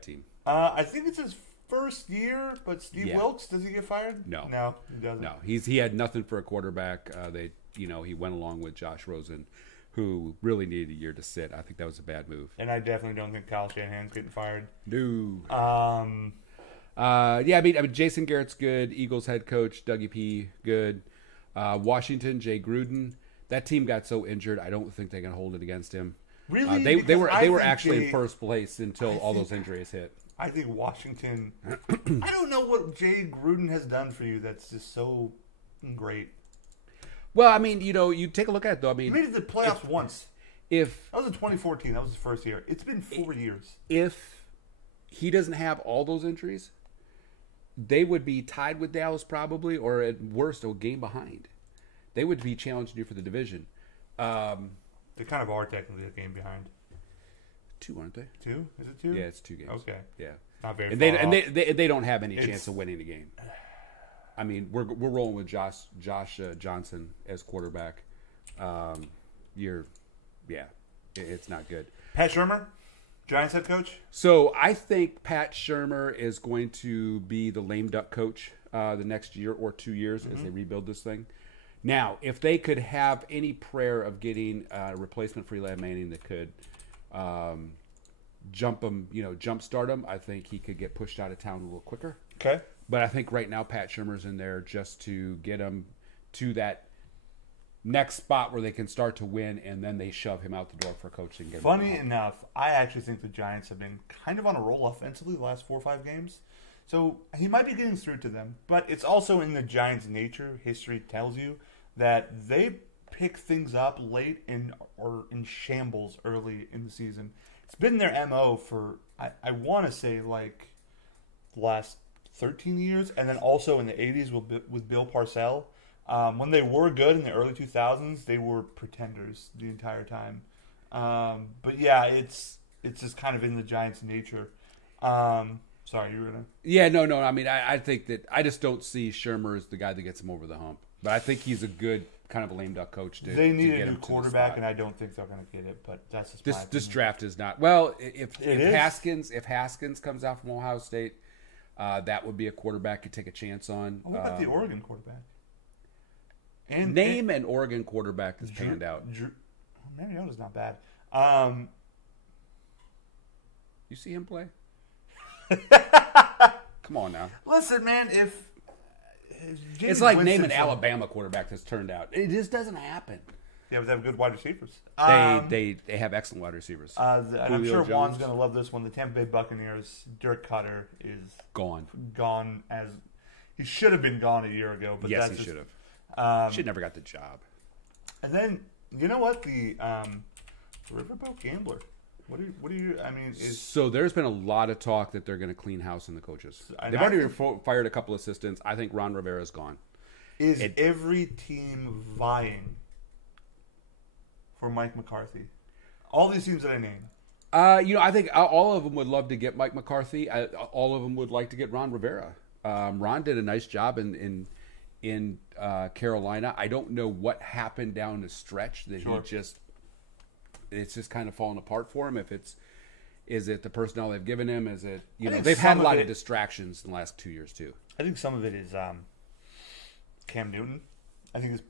team. I think it's his first year, but Steve Wilkes, does he get fired? No, he doesn't. No, he had nothing for a quarterback. He went along with Josh Rosen, who really needed a year to sit. I think that was a bad move. And I definitely don't think Kyle Shanahan's getting fired. No. I mean, Jason Garrett's good. Eagles head coach Dougie P. good. Washington, Jay Gruden. That team got so injured. I don't think they can hold it against him. Really? They were actually in first place until all those injuries hit. I think Washington. I don't know what Jay Gruden has done for you that's just so great. Well, I mean, you take a look at it, though. I mean, he made it to the playoffs once. That was in 2014. That was his first year. It's been 4 years. If he doesn't have all those injuries, they would be tied with Dallas probably, or at worst, a game behind. They would be challenging you for the division. They kind of are technically a game behind. 2, aren't they? 2? Is it 2? Yeah, it's 2 games. Okay. Yeah. Not very And far they don't have any It's- chance of winning the game. I mean, we're rolling with Josh Johnson as quarterback. It's not good. Pat Shermer, Giants head coach. So I think Pat Shermer is going to be the lame duck coach the next year or 2 years as they rebuild this thing. Now, if they could have any prayer of getting a replacement for Eli Manning that could jumpstart him, I think he could get pushed out of town a little quicker. Okay. But I think right now Pat Shermer's in there just to get him to that next spot where they can start to win, and then they shove him out the door for coaching. Funny enough, I actually think the Giants have been kind of on a roll offensively the last 4 or 5 games. So he might be getting through to them, but it's also in the Giants' nature. History tells you that they pick things up late or in shambles early in the season. It's been their MO for, I want to say, like the last 13 years, and then also in the 80s with Bill Parcells. When they were good in the early 2000s, they were pretenders the entire time. But yeah, it's just kind of in the Giants' nature. Sorry, you were gonna. Yeah, no. I mean, I think that I just don't see Shermer as the guy that gets him over the hump. But I think he's a good kind of a lame duck coach. They need to get a new him quarterback, and I don't think they're going to get it. But that's just my this opinion. draft is not well. If is. Haskins comes out from Ohio State, that would be a quarterback you take a chance on. What about the Oregon quarterback? Name an Oregon quarterback that's panned out. Mariota's not bad. You see him play? Come on now. Listen, man, if It's like Winston's name an Alabama quarterback that's turned out. It just doesn't happen. Yeah, but they have good wide receivers. They have excellent wide receivers. And I'm Julio sure Juan's Jones. going to love this one. The Tampa Bay Buccaneers, Dirk Cutter is Gone. as he should have been gone a year ago. But Yes, that's he just, should have. Should never got the job. And then you know what the Riverboat Gambler. What do you? I mean, So there's been a lot of talk that they're going to clean house in the coaches. And They've I already fired a couple assistants. I think Ron Rivera's gone. is every team vying for Mike McCarthy? All these teams that I named. I think all of them would love to get Mike McCarthy. All of them would like to get Ron Rivera. Ron did a nice job in Carolina. I don't know what happened down the stretch that it's just kind of fallen apart for him. Is it the personnel they've given him? Is it they've had a lot of distractions in the last 2 years too. I think some of it is Cam Newton. I think he's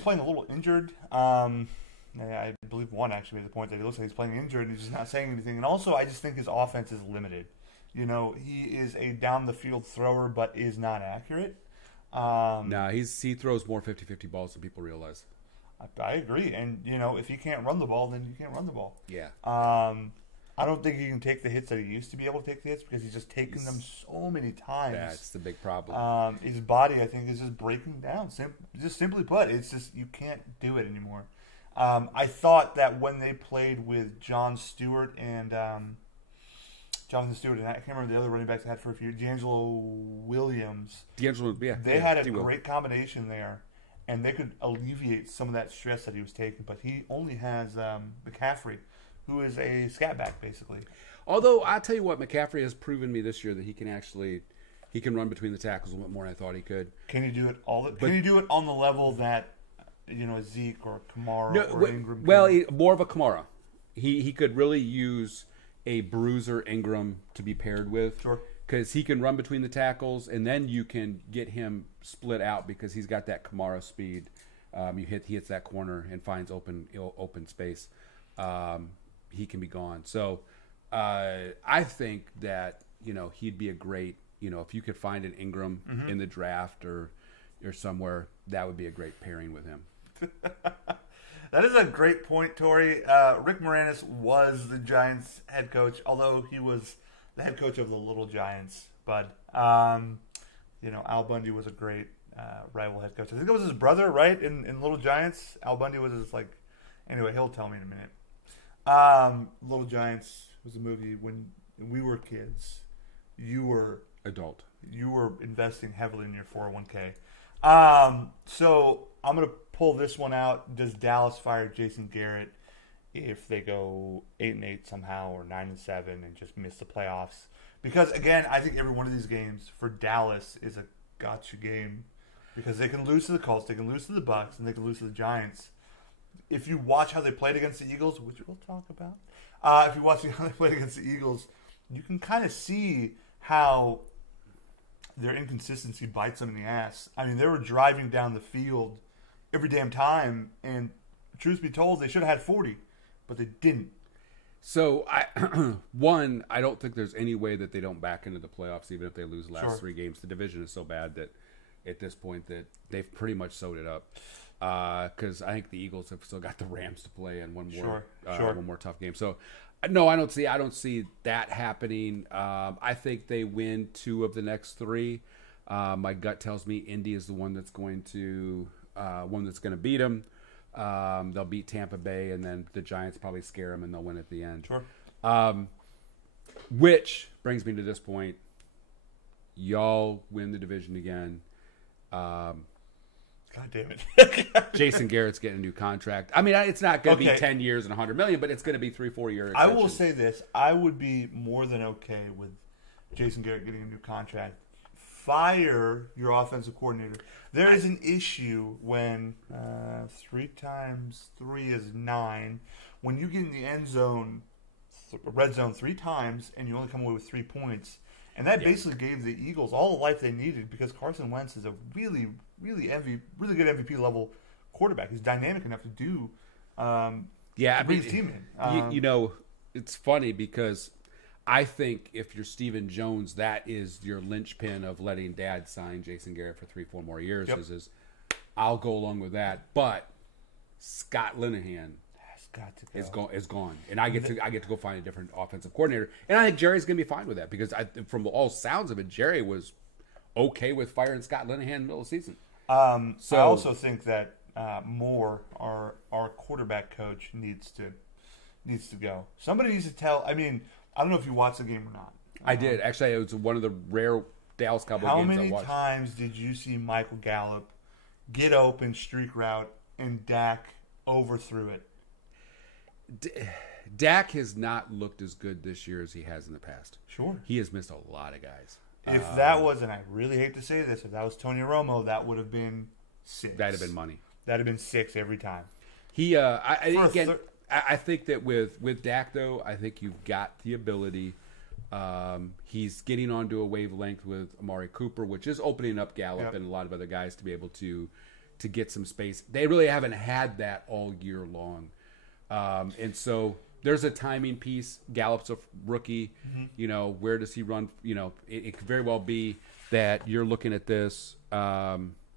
playing a little injured. I believe one actually made the point that he looks like he's playing injured and he's just not saying anything. And also, I just think his offense is limited. He is a down the field thrower, but is not accurate. He throws more 50-50 balls than people realize. I agree. And, if you can't run the ball, then you can't run the ball. Yeah. I don't think he can take the hits that he used to be able to take the hits because he's just taken them so many times. That's the big problem. His body, I think, is just breaking down. Just simply put, it's just you can't do it anymore. I thought that when they played with Jonathan Stewart, and I can't remember the other running backs they had for a few, D'Angelo Williams. They had a great combination there, and they could alleviate some of that stress that he was taking. But he only has McCaffrey, who is a scat back, basically. Although, I'll tell you what, McCaffrey has proven me this year that he can run between the tackles a little bit more than I thought he could. Can he do it can he do it on the level that Zeke or Kamara or Ingram? Well, more of a Kamara. He could really use a Bruiser Ingram to be paired with. Sure. Because he can run between the tackles, and then you can get him split out because he's got that Kamara speed. He hits that corner and finds open space. He can be gone. So I think that he'd be a great if you could find an Ingram in the draft or somewhere, that would be a great pairing with him. That is a great point, Tori. Rick Moranis was the Giants head coach, although he was the head coach of the Little Giants. But Al Bundy was a great rival head coach. I think it was his brother, right? In Little Giants, Al Bundy was his Anyway, he'll tell me in a minute. Little Giants was a movie when we were kids you were Adult. investing heavily in your 401k. So I'm gonna pull this one out. Does Dallas fire Jason Garrett if they go 8-8 somehow, or 9-7 and just miss the playoffs? Because again, I think every one of these games for Dallas is a gotcha game, because they can lose to the Colts, they can lose to the Bucks, and they can lose to the Giants. If you watch how they played against the Eagles, which we'll talk about, if you watch how they played against the Eagles, you can kind of see how their inconsistency bites them in the ass. I mean, they were driving down the field every damn time, and truth be told, they should have had 40, but they didn't. So, I don't think there's any way that they don't back into the playoffs, even if they lose the last 3 games. The division is so bad that at this point that they've pretty much sewed it up. Because I think the Eagles have still got the Rams to play and one more tough game. So, no, I don't see that happening. I think they win 2 of the next 3. My gut tells me Indy is the one that's going to beat them. They'll beat Tampa Bay, and then the Giants probably scare them, and they'll win at the end. Sure. Which brings me to this point. Y'all win the division again. God damn it. Jason Garrett's getting a new contract. I mean, it's not going to be 10 years and $100 million, but it's going to be 3-4 years. I will say this. I would be more than okay with Jason Garrett getting a new contract. Fire your offensive coordinator. There is an issue when 3 times 3 is 9. When you get in the end zone, red zone 3 times, and you only come away with 3 points. And that basically gave the Eagles all the life they needed, because Carson Wentz is a really good MVP level quarterback. He's dynamic enough to do bring his team in. It's funny because I think if you're Stephen Jones, that is your linchpin of letting Dad sign Jason Garrett for 3-4 more years. Yep. Is I'll go along with that, but Scott Linehan is gone, and I get to go find a different offensive coordinator, and I think Jerry's going to be fine with that, because from all sounds of it, Jerry was okay with firing Scott Linehan in the middle of the season. I also think that Moore, our quarterback coach, needs to go. Somebody needs to tell. I mean, I don't know if you watched the game or not. I did. Actually, it was one of the rare Dallas Cowboys games I watched. How many times did you see Michael Gallup get open streak route and Dak overthrew it? Dak has not looked as good this year as he has in the past. Sure. He has missed a lot of guys. If that was, and I really hate to say this, if that was Tony Romo, that would have been 6. That'd have been money. That'd have been 6 every time. I think that with Dak, though, I think you've got the ability. He's getting onto a wavelength with Amari Cooper, which is opening up Gallup and a lot of other guys to be able to get some space. They really haven't had that all year long. And so there's a timing piece. Gallup's a rookie. Mm-hmm. Where does he run? It could very well be that you're looking at this.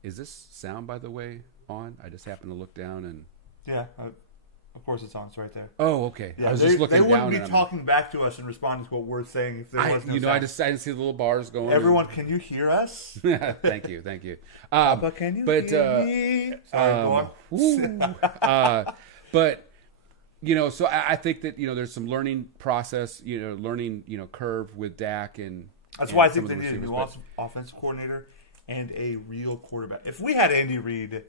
Is this sound, by the way, on? I just happened to look down and. Yeah, of course it's on. It's right there. Oh, okay. Yeah, I was just looking down. They wouldn't be talking back to us and responding to what we're saying if there was no sound. I didn't see the little bars going. Everyone, can you hear us? Thank you. Papa, can you hear me? Sorry, go on. But. So I think that there's some learning process, learning curve with Dak, and that's why I think they need a new offensive coordinator and a real quarterback. If we had Andy Reid,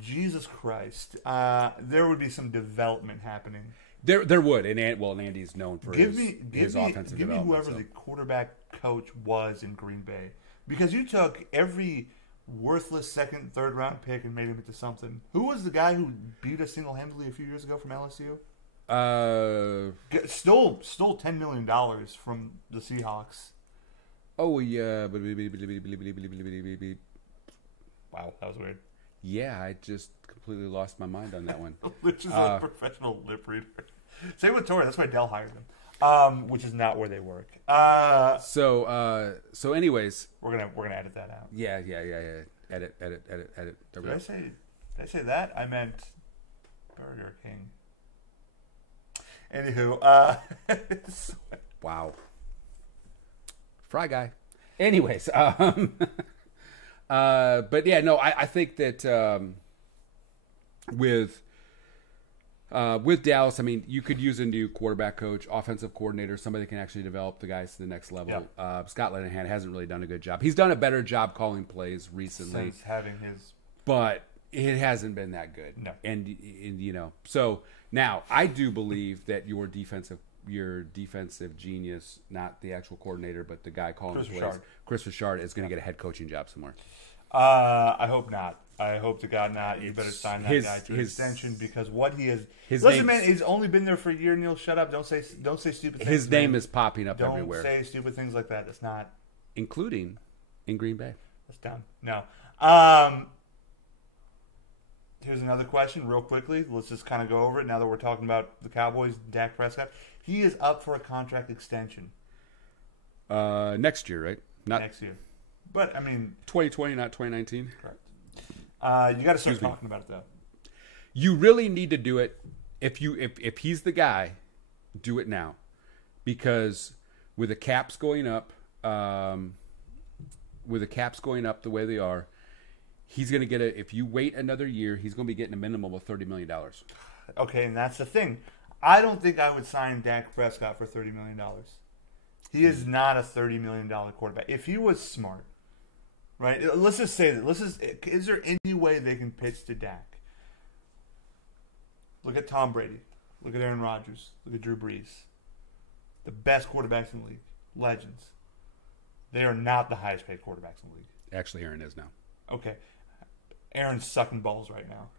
Jesus Christ, there would be some development happening. There would, and Andy's known for his offensive development. Give me whoever the quarterback coach was in Green Bay, because you took every worthless second, third round pick and made him into something. Who was the guy who beat us single-handedly a few years ago from LSU? Stole $10 million from the Seahawks. Oh yeah, wow, that was weird. Yeah, I just completely lost my mind on that one. Which is a professional lip reader. Same with Torrey. That's why Dell hired him. Which is not where they work. So anyways, we're gonna edit that out. Yeah. Edit. Did I say that? I meant Burger King. Anywho, wow. Fry guy. Anyways, but yeah, no, I think that with With Dallas, I mean, you could use a new quarterback coach, offensive coordinator, somebody that can actually develop the guys to the next level. Yep. Scott Linehan hasn't really done a good job. He's done a better job calling plays recently. Since having his... But it hasn't been that good. No. And you know, so now I do believe that your defensive genius, not the actual coordinator, but the guy calling the plays, Chris Richard, is going to get a head coaching job somewhere. I hope not. I hope to God not. You better sign that guy to an extension because what he is. Listen, man, he's only been there for a year. Neil, shut up. Don't say stupid things. His name is popping up everywhere. Don't say stupid things like that. It's not. Including in Green Bay. That's dumb. No. Here's another question, real quickly. Let's just kind of go over it now that we're talking about the Cowboys. Dak Prescott. He is up for a contract extension. Next year, right? Not next year. But I mean, 2020, not 2019. Correct. You got to start talking about it though. You really need to do it if he's the guy. Do it now, because with the caps going up, the way they are, he's going to get if you wait another year, he's going to be getting a minimum of $30 million. Okay, and that's the thing. I don't think I would sign Dak Prescott for $30 million. He is not a $30 million quarterback. If he was smart, right? Let's just say that. Is there any way they can pitch to Dak? Look at Tom Brady. Look at Aaron Rodgers. Look at Drew Brees. The best quarterbacks in the league. Legends. They are not the highest paid quarterbacks in the league. Actually, Aaron is now. Okay. Aaron's sucking balls right now.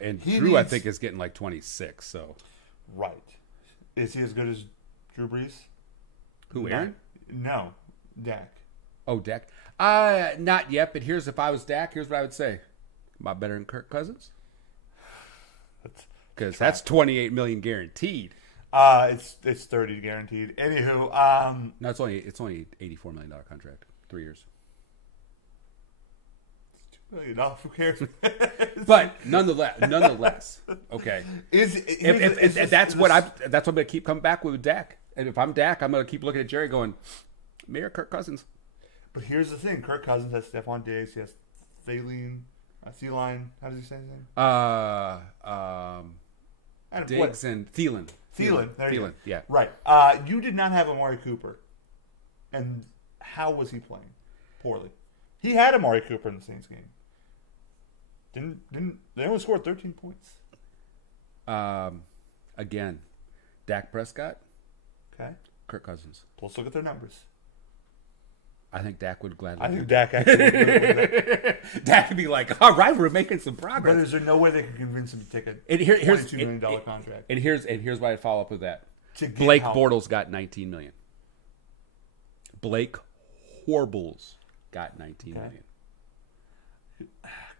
And Drew, I think, is getting like 26. So, right. Is he as good as Drew Brees? Who, Aaron? No, Dak. Oh, Dak. Not yet. But if I was Dak, here's what I would say: am I better than Kirk Cousins? Because that's $28 million guaranteed. It's 30 guaranteed. Anywho, no, it's only $84 million contract, 3 years. Who cares? But nonetheless, okay. That's what I'm going to keep coming back with Dak. And if I'm Dak, I'm going to keep looking at Jerry going, Mayor Kirk Cousins. But here's the thing: Kirk Cousins has Stephon Diggs, he has Thielen, how does he say his name? Diggs and Thielen. There you go. Yeah. Right. You did not have Amari Cooper, and how was he playing? Poorly. He had Amari Cooper in the Saints game. They only scored 13 points. Again, Dak Prescott. Okay. Kirk Cousins. Let's look at their numbers. I think Dak would gladly. I think Dak actually would that. Dak would be like, all right, we're making some progress. But is there no way they could convince him to take a $22 million contract? And here's why I follow up with that. Blake Bortles got $19 million. Blake Horbles got $19 million.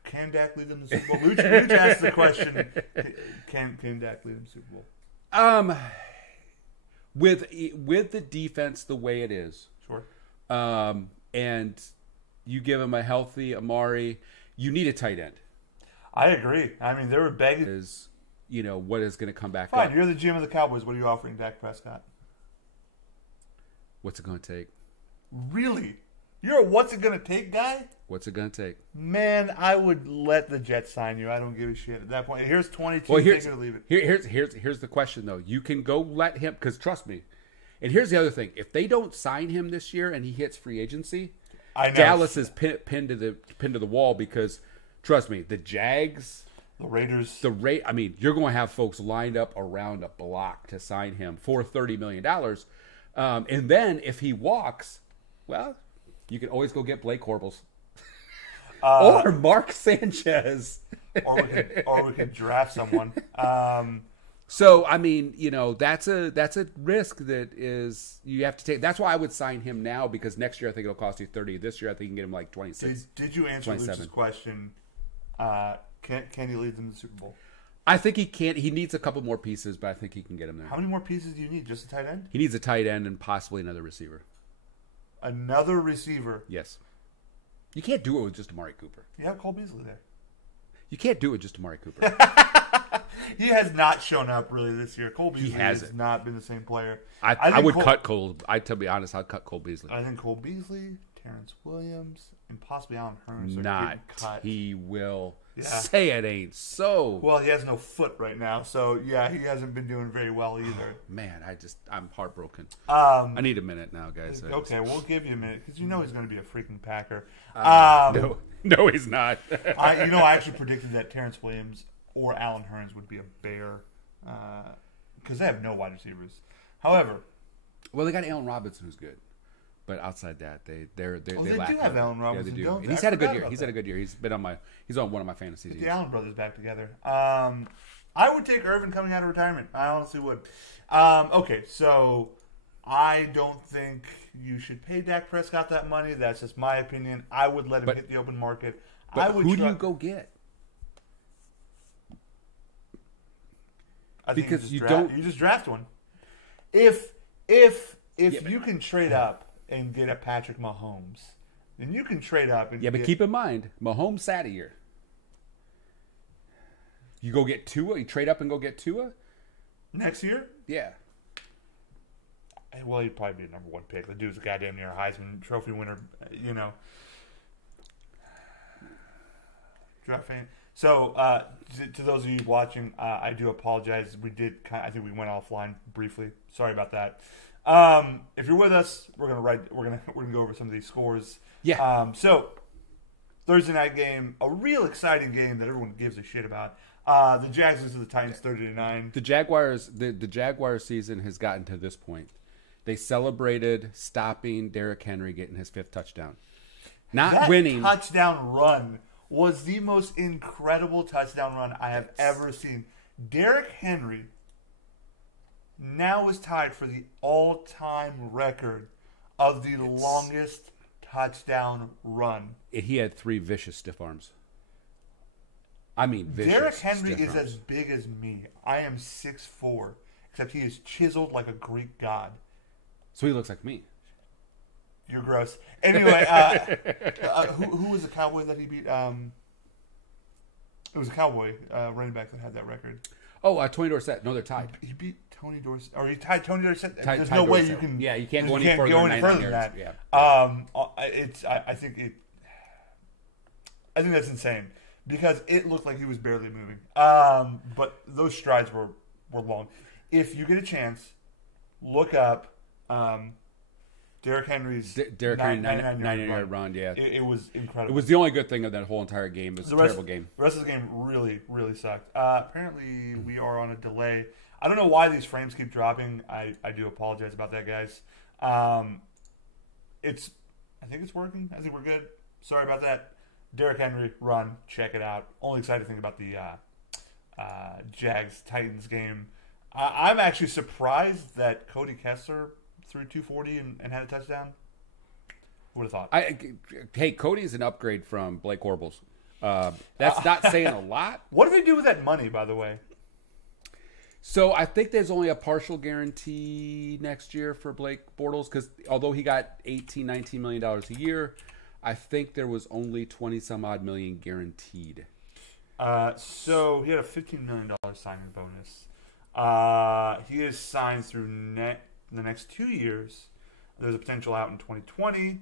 Can Dak lead them to the Super Bowl? Luch asked the question, can Dak lead them to the Super Bowl? With the defense the way it is. Sure. And you give him a healthy Amari, you need a tight end. I agree. I mean, they were begging. What is going to come back Fine, up. You're the GM of the Cowboys. What are you offering Dak Prescott? What's it going to take? Really? You're a what's it going to take guy? What's it going to take? Man, I would let the Jets sign you. I don't give a shit at that point. Here's 22. Well, take it or leave it. Here's the question, though. You can go let him, because trust me. And here's the other thing. If they don't sign him this year and he hits free agency, Dallas is pinned to the wall because, trust me, the Jags, the Raiders, I mean, you're going to have folks lined up around a block to sign him for $30 million. And then if he walks, well, you can always go get Blake Horbles. Or Mark Sanchez. or we could draft someone. So I mean, that's a risk that is you have to take. That's why I would sign him now, because next year I think it'll cost you 30. This year I think you can get him like 26. Did you answer Luch's question? Can he lead them to the Super Bowl? I think he can. He needs a couple more pieces, but I think he can get him there. How many more pieces do you need? Just a tight end? He needs a tight end and possibly another receiver. Another receiver? Yes. You can't do it with just Amari Cooper. You have Cole Beasley there. You can't do it with just Amari Cooper. He has not shown up really this year. Cole Beasley has not been the same player. I would cut Cole. To be honest, I'd cut Cole Beasley. I think Cole Beasley, Terrence Williams, and possibly Allen Hurns not. Cut. He will. Yeah. Say it ain't so. Well, he has no foot right now, so yeah, he hasn't been doing very well either. Man, I'm heartbroken. Um, I need a minute now, guys. Okay, we'll give you a minute because you know he's going to be a freaking Packer. No, he's not. I actually predicted that Terrence Williams or Allen Hurns would be a Bear because they have no wide receivers. However, well, they got Allen Robinson, who's good, but outside that, they lack. do have Allen Robinson. Yeah, they do. Don't And he's had a good year. He's had a good year. He's on one of my fantasy teams. The Allen brothers back together. I would take Irvin coming out of retirement. I honestly would. Okay, so I don't think you should pay Dak Prescott that money. That's just my opinion. I would let him hit the open market. But who do you go get? Because you just draft one. If you can trade up and get a Patrick Mahomes, then you can trade up and but keep in mind, Mahomes sat a year. You go get Tua. You trade up and go get Tua next year. Yeah. Well, he'd probably be a number one pick. The dude's a goddamn near Heisman Trophy winner. Draft fan. So, to those of you watching, I do apologize. I think we went offline briefly. Sorry about that. If you're with us, we're gonna go over some of these scores. Yeah. So, Thursday night game, a real exciting game that everyone gives a shit about. The Jags lose to the Titans 30-9. The Jaguars season has gotten to this point. They celebrated stopping Derrick Henry getting his 5th touchdown. Not winning. Touchdown run was the most incredible touchdown run I have ever seen. Derrick Henry now is tied for the all-time record of the longest touchdown run. He had 3 vicious stiff arms. I mean, vicious. Derrick Henry is as big as me. I am 6'4", except he is chiseled like a Greek god. So he looks like me. You're gross. Anyway, who was the Cowboy that he beat? It was a Cowboy running back that had that record. Oh, Tony Dorsett. No, they're tied. He beat Tony Dorsett, or he tied Tony Dorsett. There's tied no way Dorsett. you can. Yeah, you can't go any further than that. Yeah. I think that's insane because it looked like he was barely moving. But those strides were long. If you get a chance, look up. Derrick Henry's 99-yard run. Yeah, it was incredible. It was the only good thing of that whole entire game. It was a terrible game. The rest of the game really, really sucked. Apparently, we are on a delay. I don't know why these frames keep dropping. I do apologize about that, guys. I think it's working. I think we're good. Sorry about that. Derrick Henry run. Check it out. Only excited thing about the Jags Titans game. I'm actually surprised that Cody Kessler threw 240 and had a touchdown. Would have thought. Hey, Cody's an upgrade from Blake Bortles. That's not saying a lot. What do they do with that money, by the way? So I think there's only a partial guarantee next year for Blake Bortles because although he got $19 million a year, I think there was only 20-some odd million guaranteed. So he had a $15 million signing bonus. He is signed through the next 2 years. There's a potential out in 2020.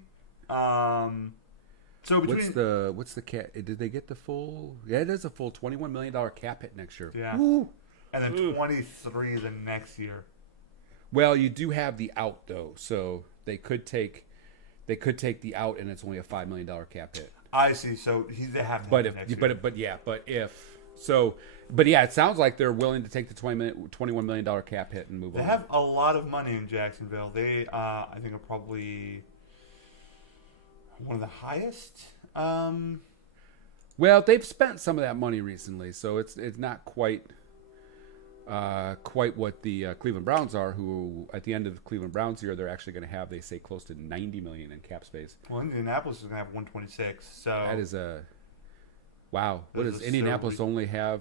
So between what's the cap? Did they get the full? Yeah, it is a full $21 million cap hit next year. Yeah, Woo. And then 23 the next year. Well, you do have the out though, so they could take the out, and it's only a $5 million cap hit. I see. So they have to. But yeah, it sounds like they're willing to take the $21 million cap hit and move on. They have a lot of money in Jacksonville. They, I think, are probably one of the highest. Well, they've spent some of that money recently, so it's not quite what the Cleveland Browns are. Who at the end of the Cleveland Browns year, they're actually going to have, they say, close to $90 million in cap space. Well, Indianapolis is going to have 126. So that is a wow. What does Indianapolis only have?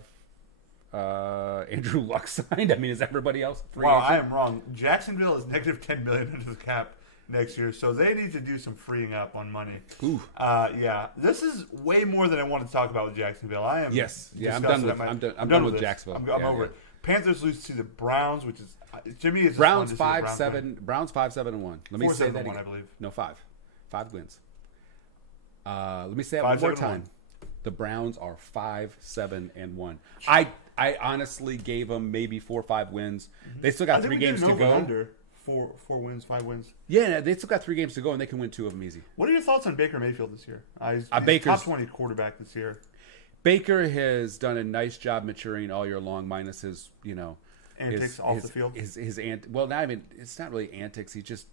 Andrew Luck signed. I mean, is everybody else free agent? I am wrong. Jacksonville is negative $10 million under the cap next year, so they need to do some freeing up on money. Ooh. Yeah, this is way more than I wanted to talk about with Jacksonville. I am. Yes. Yeah, I'm done with Jacksonville. I'm over it. Panthers lose to the Browns, which is to me. It's Browns 5-7. Browns 5-7-1. Let me say that again. I believe. No, 5 wins. Let me say it one more time. The Browns are 5-7-1. I honestly gave them maybe 4 or 5 wins. They still got 3 games to go. Under 4 wins, 5 wins. Yeah, they still got 3 games to go, and they can win 2 of them easy. What are your thoughts on Baker Mayfield this year? He's Baker's top 20 quarterback this year. Baker has done a nice job maturing all year long, minus his, Antics off the field. His well, not even. It's not really antics. He just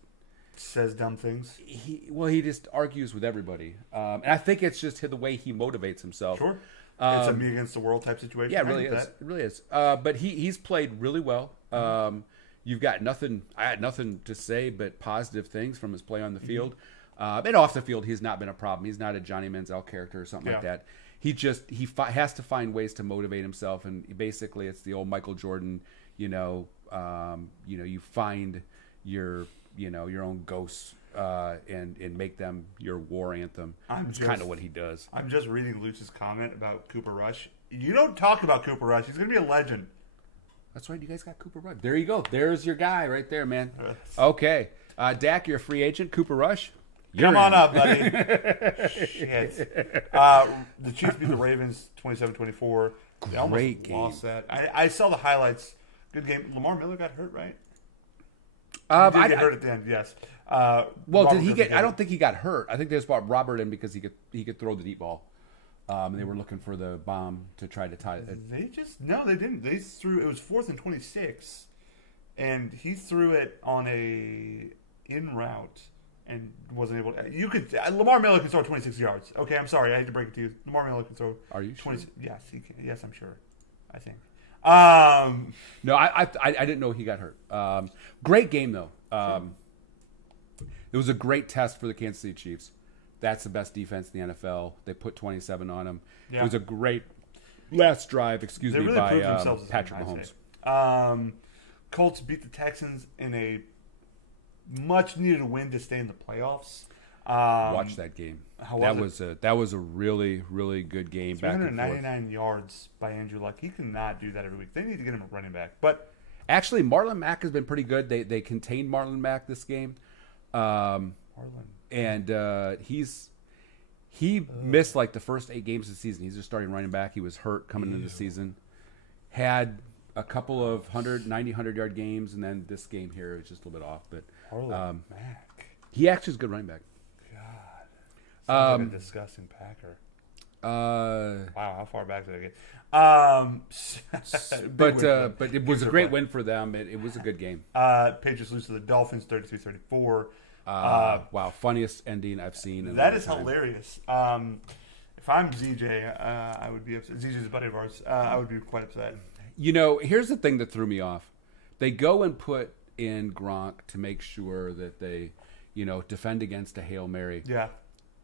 says dumb things. He just argues with everybody, and I think it's just the way he motivates himself. Sure, it's a me against the world type situation. Yeah, it really is. It really is. But he's played really well. You've got nothing. I had nothing to say but positive things from his play on the field. And off the field, he's not been a problem. He's not a Johnny Manziel character or something like that. He has to find ways to motivate himself, and basically, it's the old Michael Jordan. You find your own ghosts and make them your war anthem. That's kind of what he does. I'm just reading Luch's comment about Cooper Rush. You don't talk about Cooper Rush. He's going to be a legend. That's right. You guys got Cooper Rush. There you go. There's your guy right there, man. Okay. Dak, you're a free agent. Cooper Rush. Come on up, buddy. Shit. The Chiefs beat the Ravens 27-24. They almost lost that. I saw the highlights. Good game. Lamar Miller got hurt, right? He did get hurt at the end, yes. Did he get? I don't think he got hurt. I think they just brought Robert in because he could throw the deep ball. And they were looking for the bomb to try to tie it. They didn't. They threw. It was 4th and 26, and he threw it on a in route and wasn't able to. Lamar Miller can throw 26 yards. Okay, I'm sorry. I hate to break it to you. Lamar Miller can throw. Are you 20? Sure? Yes, he can. Yes, I'm sure. I think. No, I didn't know he got hurt. Great game though. It was a great test for the Kansas City Chiefs. That's the best defense in the NFL. They put 27 on them. Yeah. It was a great last drive. By Patrick Mahomes. Colts beat the Texans in a much needed win to stay in the playoffs. Watch that game. That was a really, really good game. 399 yards by Andrew Luck. He cannot do that every week. They need to get him a running back. But actually, Marlon Mack has been pretty good. They contained Marlon Mack this game. And he missed like the first 8 games of the season. He's just starting running back. He was hurt coming into the season. Had a couple of 100-yard games, and then this game here was just a little bit off. But Mack. He actually is a good running back. Sounds like a disgusting Packer. Wow, how far back did I get? But it was a great win for them. It was a good game. Patriots lose to the Dolphins 33-34. Wow, funniest ending I've seen. That is hilarious. If I'm ZJ, I would be upset. ZJ's a buddy of ours. I would be quite upset. Here's the thing that threw me off. They go and put in Gronk to make sure that they, defend against a Hail Mary. Yeah.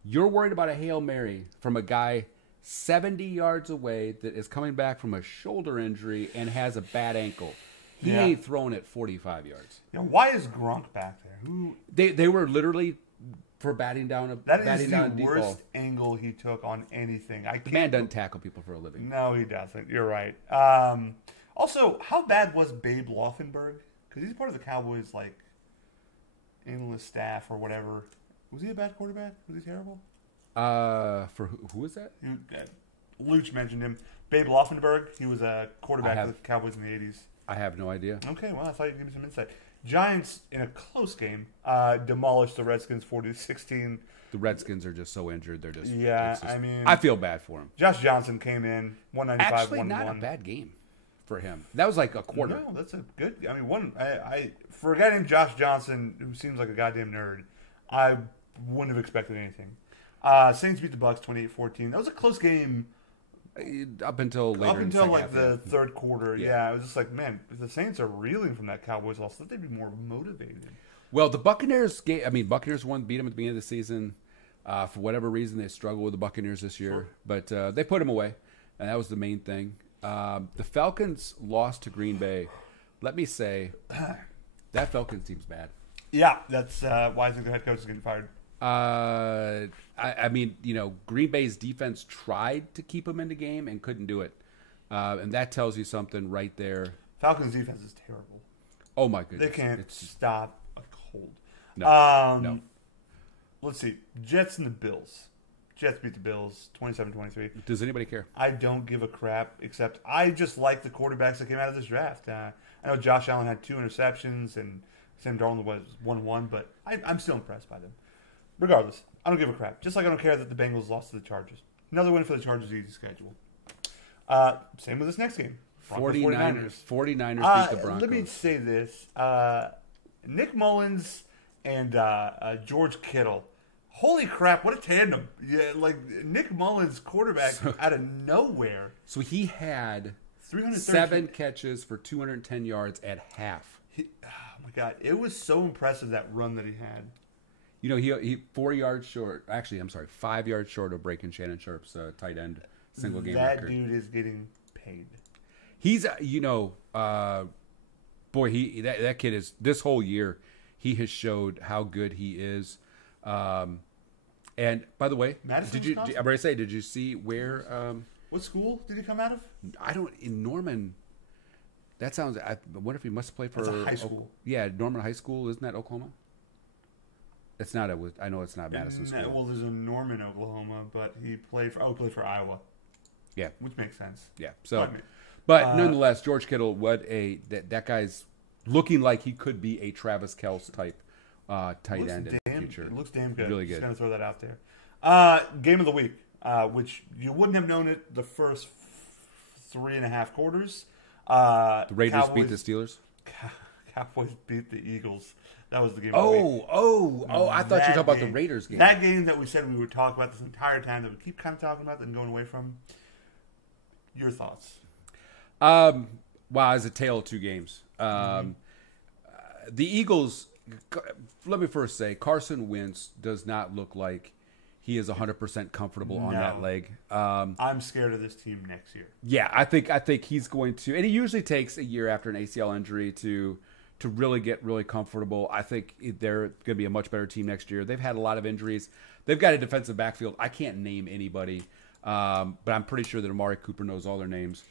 You're worried about a Hail Mary from a guy 70 yards away that is coming back from a shoulder injury and has a bad ankle. He ain't throwing it 45 yards. Yeah, why is Gronk back there? They were literally for batting down a that batting is down the deep worst ball. Angle he took on anything. The man doesn't tackle people for a living. No, he doesn't. You're right. Also, how bad was Babe Laufenberg? Because he's part of the Cowboys analyst staff or whatever. Was he a bad quarterback? Was he terrible? For who is that? Luch mentioned him. Babe Laufenberg. He was a quarterback of the Cowboys in the 80s. I have no idea. Okay, well, I thought you'd give me some insight. Giants, in a close game, demolished the Redskins 40-16. The Redskins are just so injured. They're just... Yeah, I feel bad for him. Josh Johnson came in, 195, Actually, not a bad game for him. That was like a quarter. No, that's a good... forgetting Josh Johnson, who seems like a goddamn nerd, I wouldn't have expected anything. Saints beat the Bucks 28-14. That was a close game. Up until later. The third quarter. Yeah, it was just like, man, if the Saints are reeling from that Cowboys loss, they'd be more motivated. Well, the Buccaneers Buccaneers beat them at the beginning of the season. For whatever reason, they struggled with the Buccaneers this year. Sure. But they put them away, and that was the main thing. The Falcons lost to Green Bay. Let me say, that Falcons team's bad. Yeah, that's why I think the head coach is getting fired. Green Bay's defense tried to keep them in the game and couldn't do it. And that tells you something right there. Falcons' defense is terrible. Oh, my goodness. They can't stop a cold. No. Let's see. Jets and the Bills. Jets beat the Bills 27-23. Does anybody care? I don't give a crap, except I just like the quarterbacks that came out of this draft. I know Josh Allen had 2 interceptions, and Sam Darnold was 1-1, but I'm still impressed by them. Regardless, I don't give a crap. Just like I don't care that the Bengals lost to the Chargers. Another win for the Chargers' easy schedule. Same with this next game. 49ers beat the Broncos. Let me say this. Nick Mullins and George Kittle. Holy crap, what a tandem. Yeah, like Nick Mullins, quarterback out of nowhere. So he had 7 catches for 210 yards at half. Oh, my God. It was so impressive, that run that he had. You know, he 4 yards short. Actually, I'm sorry, 5 yards short of breaking Shannon Sharp's tight end single game record. That dude is getting paid. He's, boy, that kid is, this whole year, he has showed how good he is. And by the way, did you see where? What school did he come out of? In Norman. That sounds. I wonder if he must play for That's a high school. Yeah, Norman High School. Isn't that Oklahoma? It's not. I know it's not Madison School. Well, there's a Norman, Oklahoma, but he played for Iowa. Yeah, which makes sense. Yeah. So, but nonetheless, George Kittle, that guy's looking like he could be a Travis Kelce type tight end in the future. It looks damn good. Really good. Just gonna throw that out there. Game of the week, which you wouldn't have known it the first 3.5 quarters. The Raiders beat the Steelers. Cowboys beat the Eagles. That was the game. I thought you were talking about the Raiders game. That game that we said we would talk about this entire time, that we keep kind of talking about and going away from. Your thoughts? Wow, it's a tale of 2 games. The Eagles. Let me first say, Carson Wentz does not look like he is 100% comfortable on that leg. I'm scared of this team next year. Yeah, I think he's going to, and it usually takes a year after an ACL injury to really get really comfortable. I think they're going to be a much better team next year. They've had a lot of injuries. They've got a defensive backfield. I can't name anybody, but I'm pretty sure that Amari Cooper knows all their names.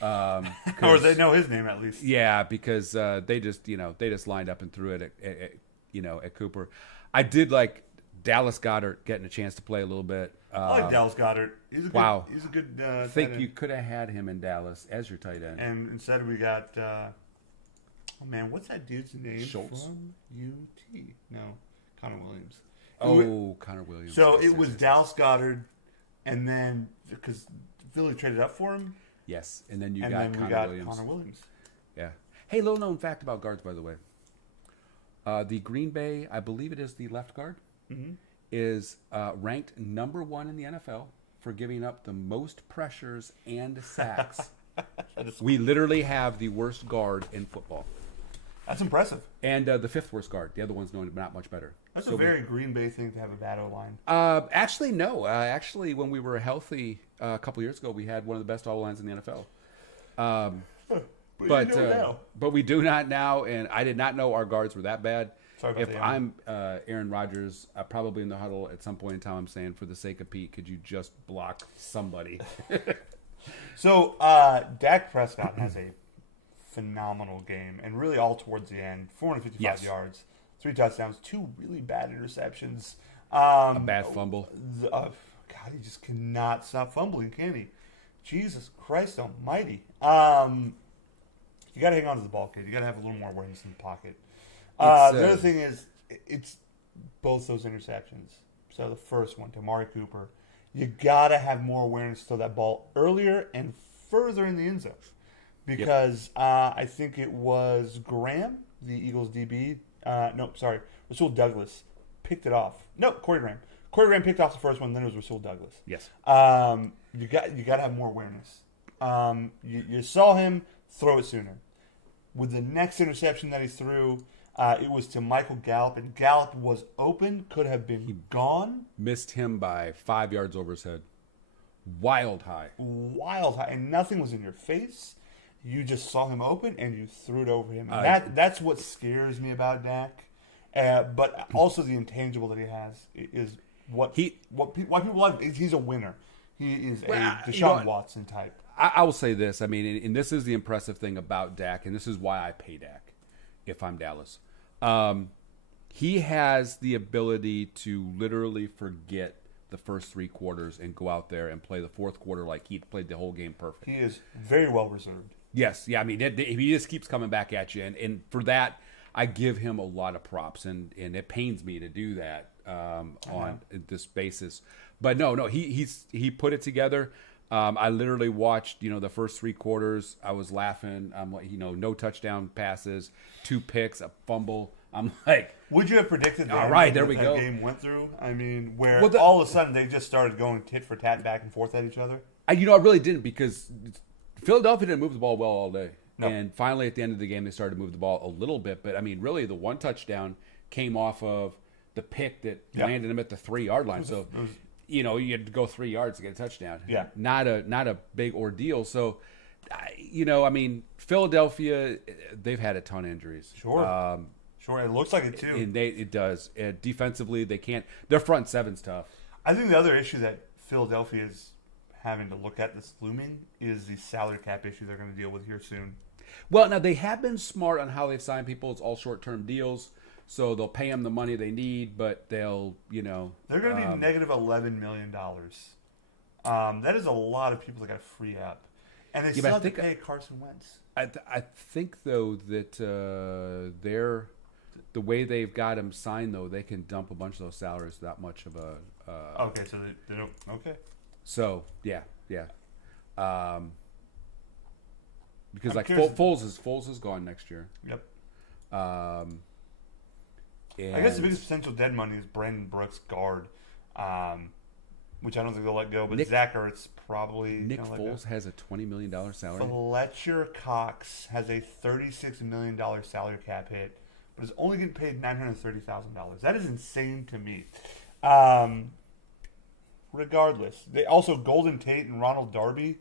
Or they know his name at least. Yeah, because they just lined up and threw it at Cooper. I did like Dallas Goedert getting a chance to play a little bit. I like Dallas Goedert. He's a good. I think you could have had him in Dallas as your tight end. And instead we got. What's that dude's name? Schultz from UT. No, Connor Williams. Connor Williams. So it was Dallas Goedert, and then because Philly traded up for him. Yes, and then we got Connor Williams. Yeah. Hey, little known fact about guards, by the way. The Green Bay, I believe it is the left guard, is ranked number 1 in the NFL for giving up the most pressures and sacks. We literally have the worst guard in football. That's impressive. And the 5th worst guard. The other one's not much better. That's a very Green Bay thing to have a bad O-line. Actually, no. Actually, when we were healthy a couple years ago, we had one of the best O-lines in the NFL. But we do not now, and I did not know our guards were that bad. If I'm Aaron Rodgers, probably in the huddle at some point in time, I'm saying, for the sake of Pete, could you just block somebody? So Dak Prescott has a phenomenal game, and really all towards the end. 455 yards, 3 touchdowns, 2 really bad interceptions. A bad fumble. God, he just cannot stop fumbling, can he? Jesus Christ almighty. You got to hang on to the ball, kid. You got to have a little more awareness in the pocket. The other thing is, it's both those interceptions. So the first one to Amari Cooper, you got to have more awareness to throw that ball earlier and further in the end zone. Because I think it was Graham, the Eagles DB. Rasul Douglas picked it off. No, Corey Graham. Corey Graham picked off the first one, then it was Rasul Douglas. Yes. You got to have more awareness. You saw him throw it sooner. With the next interception that he threw, it was to Michael Gallup, and Gallup was open, could have been gone. Missed him by 5 yards over his head. Wild high, and nothing was in your face. You just saw him open, and you threw it over him. That's what scares me about Dak. But also the intangible that he has is why people love him. He's a winner. He is a Deshaun Watson type. I will say this. I mean, and this is the impressive thing about Dak, and this is why I pay Dak if I'm Dallas. He has the ability to literally forget the first 3 quarters and go out there and play the fourth quarter like he played the whole game perfect. He is very well reserved. Yes, yeah. I mean, he just keeps coming back at you, and for that, I give him a lot of props, and it pains me to do that on this basis. But no, he put it together. I literally watched, the first 3 quarters. I was laughing. I'm like, no touchdown passes, 2 picks, a fumble. I'm like, would you have predicted that? All right, there we that go. Game went through. I mean, where Well, all of a sudden they just started going tit for tat back and forth at each other. I really didn't, because Philadelphia didn't move the ball well all day. No. And finally, at the end of the game, they started to move the ball a little bit. But, I mean, really, the 1 touchdown came off of the pick that landed him at the 3-yard line. So, you had to go 3 yards to get a touchdown. Yeah. Not a big ordeal. So, Philadelphia, they've had a ton of injuries. Sure. Sure, it looks like it too. And it does. Defensively, they can't. Their front seven's tough. I think the other issue that Philadelphia is having to look at that's looming is the salary cap issue they're going to deal with here soon. Well, now they have been smart on how they've signed people. It's all short-term deals, so they'll pay them the money they need, but they'll, They're going to be negative $11 million. That is a lot of people that got to free up. And they still have to pay Carson Wentz. I think, though, that the way they've got him signed, though, they can dump a bunch of those salaries without much of a... okay, so they don't... Okay. So, yeah. Because Foles is gone next year. Yep. And I guess the biggest potential dead money is Brandon Brooks, guard, which I don't think they'll let go. But Zach Ertz probably... Nick Foles has a $20 million salary. Fletcher Cox has a $36 million salary cap hit, but is only getting paid $930,000. That is insane to me. Regardless, they also Golden Tate and Ronald Darby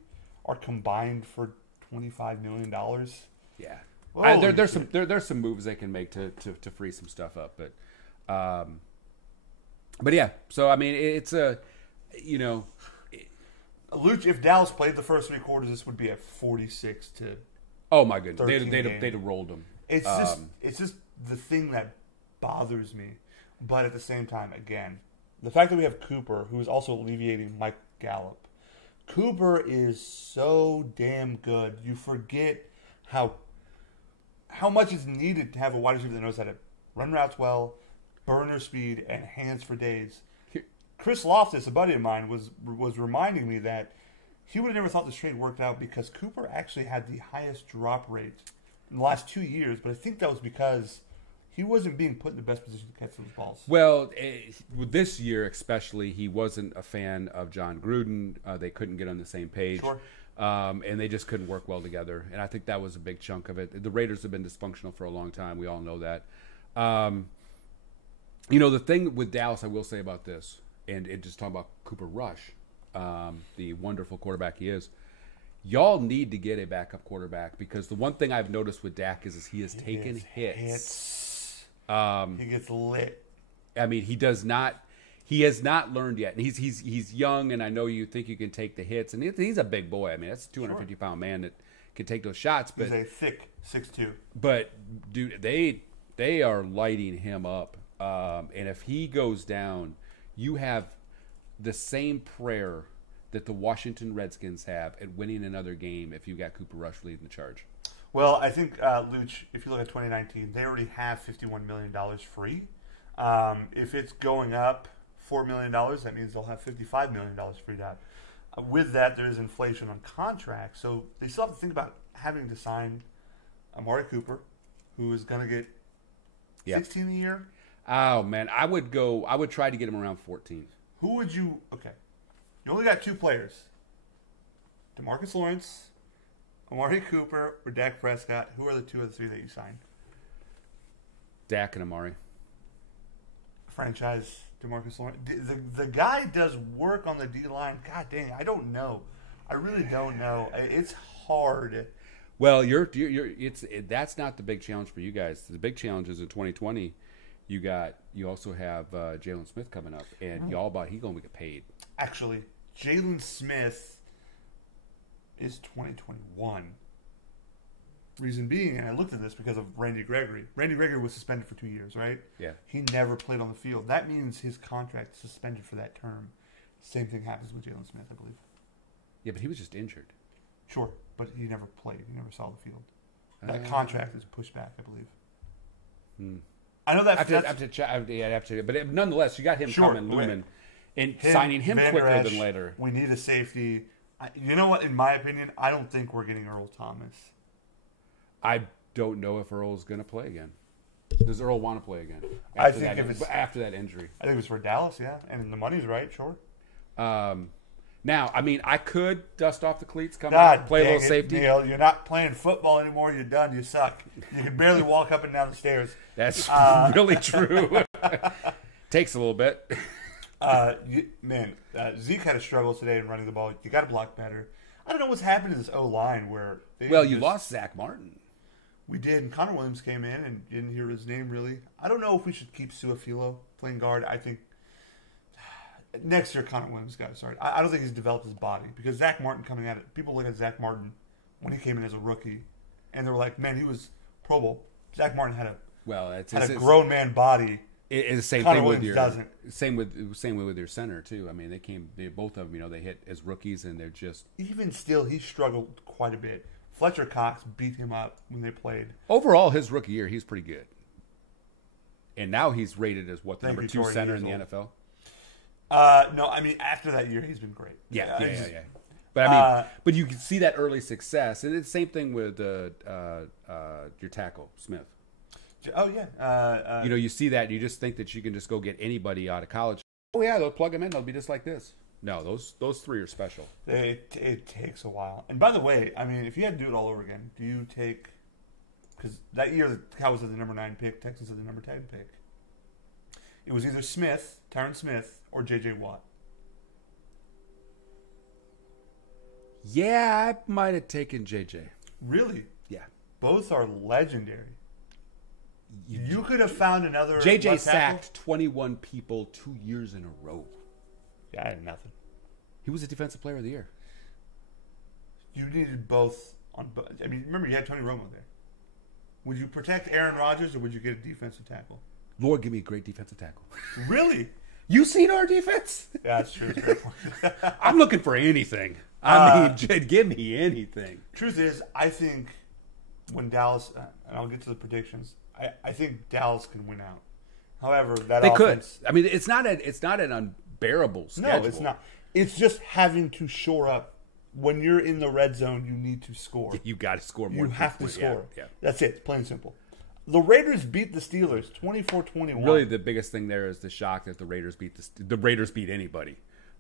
are combined for $25 million. Yeah, there's some moves they can make to free some stuff up, but yeah. So I mean, it's a Luch, if Dallas played the first 3 quarters, this would be a 46 to. Oh my goodness, they'd have rolled them. It's just the thing that bothers me, but at the same time, again, the fact that we have Cooper, who is also alleviating Mike Gallup. Cooper is so damn good. You forget how much is needed to have a wide receiver that knows how to run routes well, burner speed, and hands for days. Chris Loftus, a buddy of mine, was reminding me that he would have never thought this trade worked out because Cooper actually had the highest drop rate in the last 2 years, but I think that was because he wasn't being put in the best position to catch those balls. Well, this year especially, he wasn't a fan of John Gruden. They couldn't get on the same page. Sure. And they just couldn't work well together. And I think that was a big chunk of it. The Raiders have been dysfunctional for a long time. We all know that. The thing with Dallas, I will say about this, and just talking about Cooper Rush, the wonderful quarterback he is, y'all need to get a backup quarterback because the one thing I've noticed with Dak is he has taken hits. He gets lit. I mean, he has not learned yet. And he's young, and I know you think you can take the hits. And he's a big boy. I mean, that's a 250-pound man that can take those shots. But he's a thick 6'2". But, dude, they are lighting him up. And if he goes down, you have the same prayer that the Washington Redskins have at winning another game if you got Cooper Rush leading the charge. Well, I think, Luch, if you look at 2019, they already have $51 million free. If it's going up $4 million, that means they'll have $55 million freed up. With that, there is inflation on contracts, so they still have to think about having to sign Amari Cooper, who is going to get 16 a year. Oh, man, I would try to get him around 14. Who would you... Okay. You only got 2 players. DeMarcus Lawrence, Amari Cooper, or Dak Prescott. Who are the 2 of the 3 that you signed? Dak and Amari. Franchise DeMarcus Lawrence. The guy does work on the D-line. God dang, I don't know. I really don't know. It's hard. Well, that's not the big challenge for you guys. The big challenge is in 2020. You also have Jalen Smith coming up, and y'all about he's going to get paid. Actually, Jalen Smith is 2021. Reason being, and I looked at this because of Randy Gregory. Randy Gregory was suspended for 2 years, right? Yeah. He never played on the field. That means his contract is suspended for that term. Same thing happens with Jalen Smith, I believe. Yeah, but he was just injured. Sure, but he never played. He never saw the field. That contract is pushed back, I believe. I know that. But nonetheless, you got him coming, looming, and signing him quicker than later. We need a safety. You know what? In my opinion, I don't think we're getting Earl Thomas. I don't know if Earl's going to play again. Does Earl want to play again? After that injury. I think it was for Dallas, yeah, and the money's right, sure. Now, I mean, I could dust off the cleats, come out, play a little safety. Neil, you're not playing football anymore. You're done. You suck. You can barely walk up and down the stairs. That's really true. Takes a little bit. Zeke had a struggle today in running the ball. You got to block better. I don't know what's happened to this O-line where you lost Zach Martin. We did, and Connor Williams came in and didn't hear his name really. I don't know if we should keep Suafilo playing guard. I think next year Connor Williams got to start. I don't think he's developed his body because Zach Martin coming at it. People look at Zach Martin when he came in as a rookie, and they were like, "Man, he was Pro Bowl." Zach Martin had a grown man body. It's the same Connor thing Williams with your doesn't. Same with your center too. I mean, both of them. They hit as rookies, and they're just even still he struggled quite a bit. Fletcher Cox beat him up when they played. Overall, his rookie year, he's pretty good. And now he's rated as the number 2 center in the NFL? No, I mean, after that year, he's been great. Yeah. But I mean, but you can see that early success. And it's the same thing with your tackle, Smith. Oh, yeah. You see that, and you just think that you can just go get anybody out of college. Oh, yeah, they'll plug him in. They'll be just like this. No, those three are special. It takes a while. And by the way, I mean, if you had to do it all over again, do you take... Because that year, the Cowboys had the number 9 pick, Texans had the number 10 pick. It was either Tyron Smith, or J.J. Watt. Yeah, I might have taken J.J. Really? Yeah. Both are legendary. You could have found another... J.J. sacked 21 people 2 years in a row. Yeah, I had nothing. He was a defensive player of the year. You needed both on. I mean, remember you had Tony Romo there. Would you protect Aaron Rodgers or would you get a defensive tackle? Lord, give me a great defensive tackle. Really? You seen our defense? Yeah, that's true. I'm looking for anything. I mean, give me anything. Truth is, I think when Dallas, and I'll get to the predictions. I think Dallas can win out. However, they could. I mean, it's not an unbearable schedule. No, it's not. It's just having to shore up. When you're in the red zone, you need to score. You got to score more. You have to score. Yeah. That's it. Plain and simple. The Raiders beat the Steelers 24-21. Really, the biggest thing there is the shock that the Raiders beat anybody,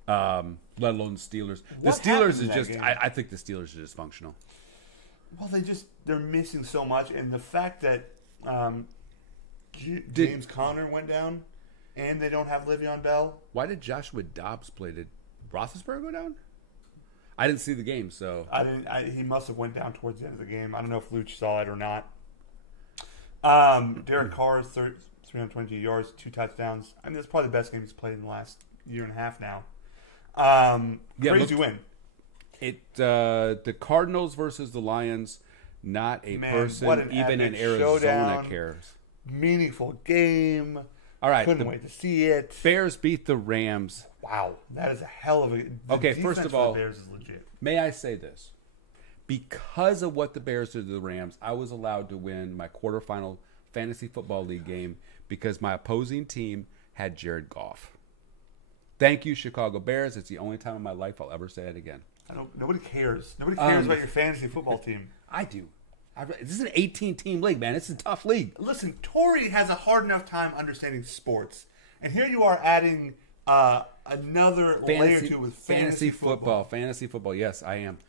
let alone the Steelers. The Steelers is just. I think the Steelers are dysfunctional. Well, they're missing so much, and the fact that James Conner went down, and they don't have Le'Veon Bell. Why did Joshua Dobbs play? Did Roethlisberger go down? I didn't see the game, so I didn't. He must have went down towards the end of the game. I don't know if Luch saw it or not. Derek Carr, 322 yards, 2 touchdowns. I mean, that's probably the best game he's played in the last year and a half now. Crazy win. The Cardinals versus the Lions. Not a person even in Arizona showdown, cares. Meaningful game. All right, couldn't wait to see it. Bears beat the Rams. Wow, that is a hell of a. Okay, first of all, the Bears is legit. May I say this? Because of what the Bears did to the Rams, I was allowed to win my quarterfinal fantasy football league game because my opposing team had Jared Goff. Thank you, Chicago Bears. It's the only time in my life I'll ever say it again. Nobody cares. Nobody cares about your fantasy football team. I do. This is an 18-team league, man. It's a tough league. Listen, Tori has a hard enough time understanding sports, and here you are adding another layer to it with fantasy football. Fantasy football. Yes, I am.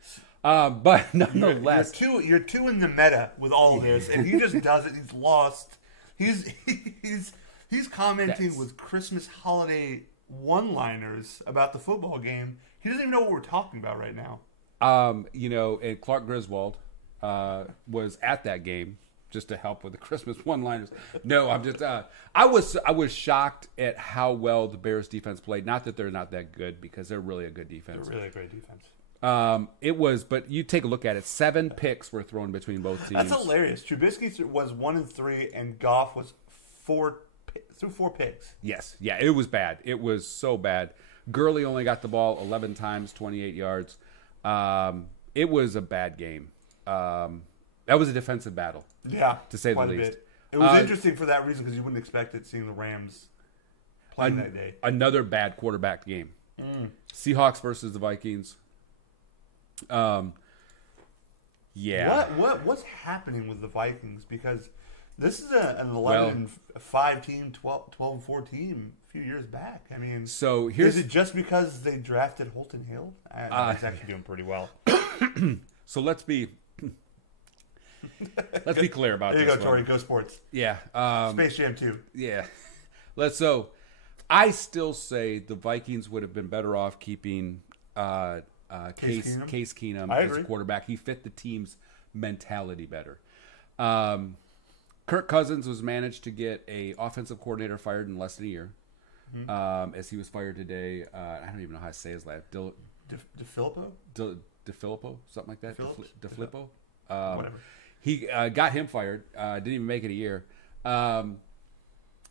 But nonetheless, you're two in the meta with all of this, and he just does it. He's lost. He's commenting with Christmas holiday one-liners about the football game. He doesn't even know what we're talking about right now. And Clark Griswold was at that game just to help with the Christmas one-liners. No, I'm just I was shocked at how well the Bears defense played. Not that they're not that good, because they're really a good defense. They're really a great defense. But you take a look at it. 7 picks were thrown between both teams. That's hilarious. Trubisky was 1-3, and Goff was 4 picks. Yes, yeah, it was bad. It was so bad. Gurley only got the ball 11 times, 28 yards. It was a bad game. That was a defensive battle. Yeah, to say the quite a least. bit. It was interesting for that reason because you wouldn't expect it seeing the Rams playing that day. Another bad quarterback game. Seahawks versus the Vikings. Yeah. What's happening with the Vikings? Because this is an 11-5 team, 12-4 team a few years back. I mean, so here's is it just because they drafted Holton Hill? He's actually doing pretty well. So let's be clear about there this. You go, Tori. Go sports. Yeah. Space Jam 2. Yeah. I still say the Vikings would have been better off keeping Case Keenum as a quarterback. He fit the team's mentality better. Kirk Cousins was managed to get a offensive coordinator fired in less than a year. As he was fired today. I don't even know how to say his last. DeFilippo? DeFilippo? Something like that? DeFilippo? Whatever. He got him fired. Didn't even make it a year.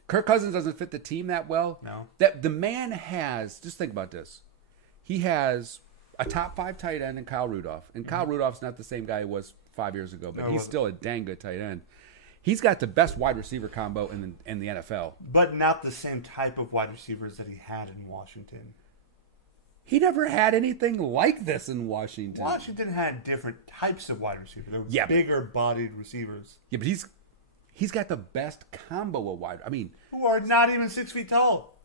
Kirk Cousins doesn't fit the team that well. No. That the man has, just think about this. He has a top 5 tight end in Kyle Rudolph. And Kyle Rudolph's not the same guy he was 5 years ago, but he's still a dang good tight end. He's got the best wide receiver combo in the NFL. But not the same type of wide receivers that he had in Washington. He never had anything like this in Washington. Washington had different types of wide receivers. They were bigger-bodied receivers. Yeah, but he's got the best combo of wide. I mean, who are not even 6 feet tall.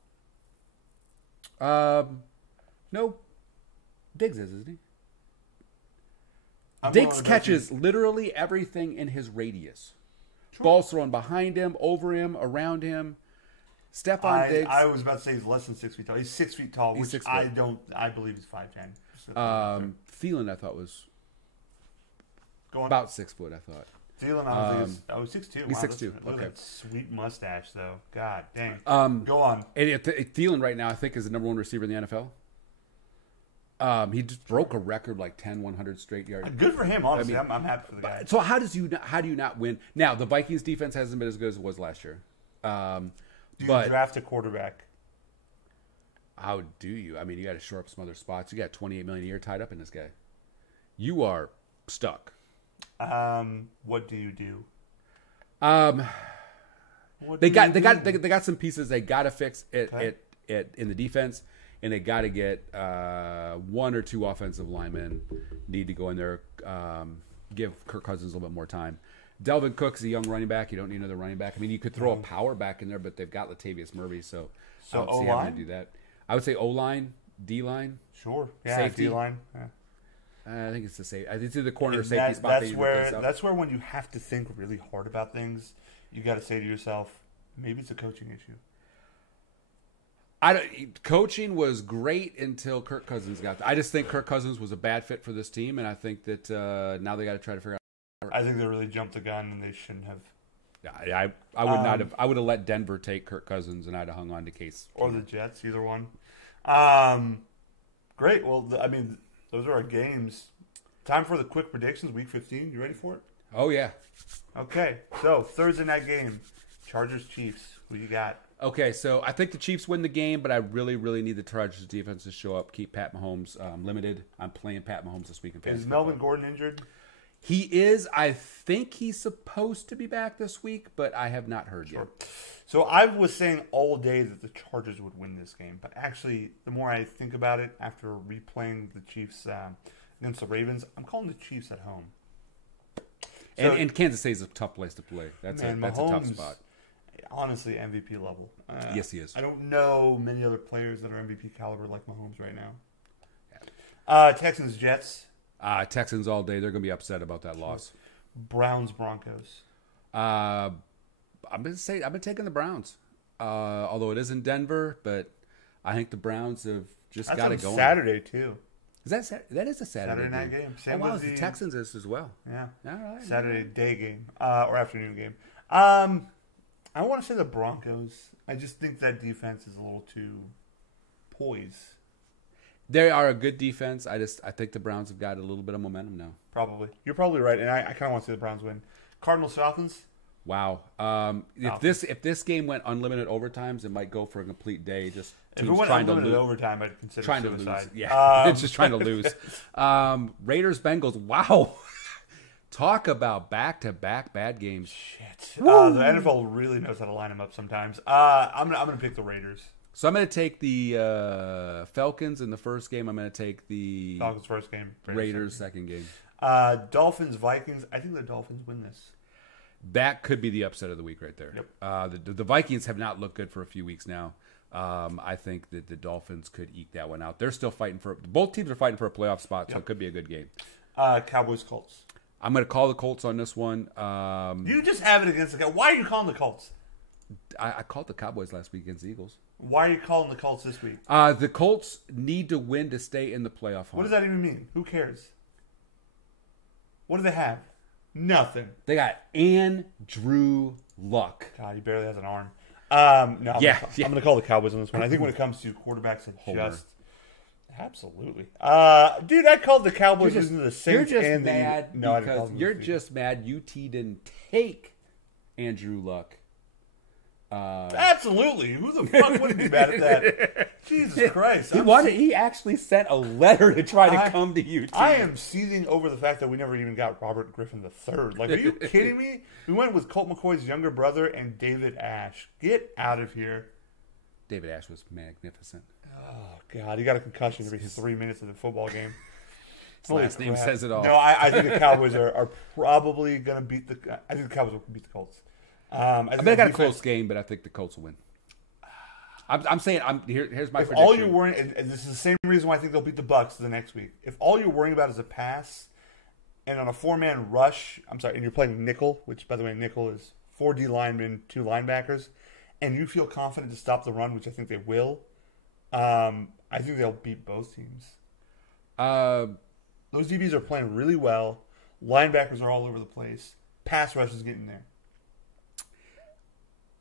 No, Diggs isn't he? Diggs catches literally everything in his radius. True. Balls thrown behind him, over him, around him. Stephon Diggs. I was about to say he's less than 6 feet tall. He's 6 feet tall, which I believe he's 5'10". Thielen, I thought was Go on. about 6 foot. I thought. Thielen, I was 6'2". He's 6'2". Look Okay. at that sweet mustache, though. God dang. Go on. And Thielen right now, I think, is the number 1 receiver in the NFL. He just broke a record like 100 straight yards. Good for him, honestly. I'm happy for the guy. So how do you not win? Now, the Vikings defense hasn't been as good as it was last year. Do you draft a quarterback? How do you? I mean, you got to shore up some other spots. You got $28 million a year tied up in this guy. You are stuck. What do you do? They got some pieces they got to fix it in the defense, and they got to get 1 or 2 offensive linemen need to go in there, give Kirk Cousins a little bit more time. Delvin Cook's a young running back. You don't need another running back. I mean, you could throw a power back in there, but they've got Latavius Murray, so I don't see how to do that. I would say O-line, D-line. Sure. Yeah, safety. D-line. Yeah. I think it's the safety. I think it's the corner safety spot. That's where when you have to think really hard about things, you got to say to yourself, maybe it's a coaching issue. Coaching was great until Kirk Cousins got there. I just think Kirk Cousins was a bad fit for this team, and I think that now they got to try to figure out. I think they really jumped the gun, and they shouldn't have. Yeah, I would not have. I would have let Denver take Kirk Cousins, and I'd have hung on to Case or the Jets, either one. Great. Well, those are our games. Time for the quick predictions. Week 15. You ready for it? Oh yeah. Okay. So Thursday night game, Chargers Chiefs. Who you got? Okay, so I think the Chiefs win the game, but I really, really need the Chargers defense to show up, keep Pat Mahomes limited. I'm playing Pat Mahomes this week in fantasy. Is Melvin Gordon injured? He is. I think he's supposed to be back this week, but I have not heard yet. So I was saying all day that the Chargers would win this game, but actually, the more I think about it after replaying the Chiefs against the Ravens, I'm calling the Chiefs at home. So, and Kansas City is a tough place to play. That's a tough spot. Honestly, MVP level. Yes, he is. I don't know many other players that are MVP caliber like Mahomes right now. Texans, Jets. Texans all day. They're going to be upset about that loss. Browns, Broncos. I'm taking the Browns. Although it is in Denver, but I think the Browns have just got it going. Saturday too. That is a Saturday night game. Same the Texans is as well. Yeah. All right. Saturday day game or afternoon game. I want to say the Broncos. I just think that defense is a little too poised. They are a good defense. I think the Browns have got a little bit of momentum now. Probably. You're probably right, and I kind of want to see the Browns win. Cardinals, Falcons. Wow. If this game went unlimited overtimes, it might go for a complete day. Just if it went unlimited overtime, I'd consider trying suicide. to lose. Yeah, it's just trying to lose. Raiders Bengals. Wow. Talk about back-to-back bad games. Shit. The NFL really knows how to line them up sometimes. I'm gonna pick the Raiders. So I'm going to take the Falcons in the first game. I'm going to take the Falcons first game. Raiders second game. Dolphins Vikings. I think the Dolphins win this. That could be the upset of the week right there. Yep. The Vikings have not looked good for a few weeks now. I think that the Dolphins could eke that one out. They're still fighting for both teams are fighting for a playoff spot, so it could be a good game. Cowboys Colts. I'm going to call the Colts on this one. You just have it against the Cowboys. Why are you calling the Colts? I called the Cowboys last week against the Eagles. Why are you calling the Colts this week? The Colts need to win to stay in the playoff hunt. What does that even mean? Who cares? What do they have? Nothing. They got Andrew Luck. God, he barely has an arm. I'm going to call the Cowboys on this one. I think when it comes to quarterbacks and just... Absolutely. Dude, I called the Cowboys using the Saints You're just and mad the... No, because you're just mad UT didn't take Andrew Luck. Absolutely. Who the fuck wouldn't be mad at that? Jesus Christ. He actually sent a letter to try to come to UT. I am seething over the fact that we never even got Robert Griffin III. Like, are you kidding me? We went with Colt McCoy's younger brother and David Ash. Get out of here. David Ash was magnificent. Oh, God. He got a concussion every 3 minutes of the football game. His last name says it all. No, I think the Cowboys are probably going to beat the... I think the Cowboys will beat the Colts. I got a close game, but I think the Colts will win. I'm saying, here's my prediction. All you're worrying, and this is the same reason why I think they'll beat the Bucs the next week. If all you're worrying about is a pass, and on a 4-man rush, and you're playing nickel, which, by the way, nickel is 4 D linemen, 2 linebackers, and you feel confident to stop the run, which I think they will, I think they'll beat both teams. Those DBs are playing really well. Linebackers are all over the place. Pass rush is getting there.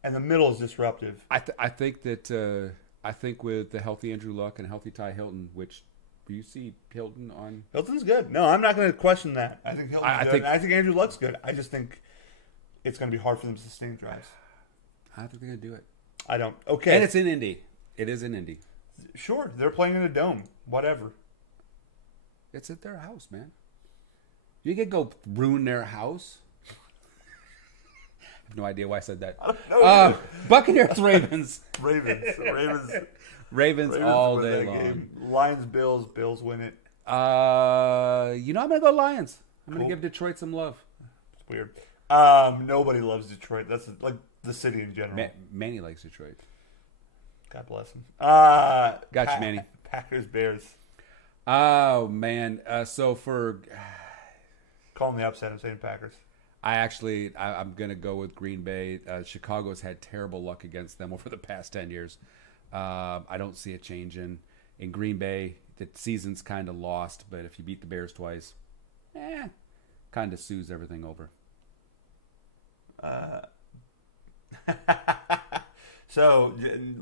And the middle is disruptive. I think that I think with the healthy Andrew Luck and healthy Ty Hilton, which do you see Hilton on? Hilton's good. No, I'm not going to question that. I think Hilton's good. I think Andrew Luck's good. I just think it's going to be hard for them to sustain drives. I don't think they're going to do it. I don't. Okay. And it's in Indy. It is in Indy. Sure. They're playing in a dome. Whatever. It's at their house, man. You could go ruin their house. I have no idea why I said that. Buccaneers, Ravens. Ravens all day long. Game. Lions, Bills win it. I'm going to go Lions. I'm going to give Detroit some love. It's weird. Nobody loves Detroit. That's like the city in general. Manny likes Detroit. God bless him. Gotcha, Manny. Packers, Bears. Oh, man. So for... Calling the upset, I'm saying Packers. I'm going to go with Green Bay. Chicago's had terrible luck against them over the past 10 years. I don't see it changing. In Green Bay, the season's kind of lost, but if you beat the Bears twice, kind of soothes everything over. So,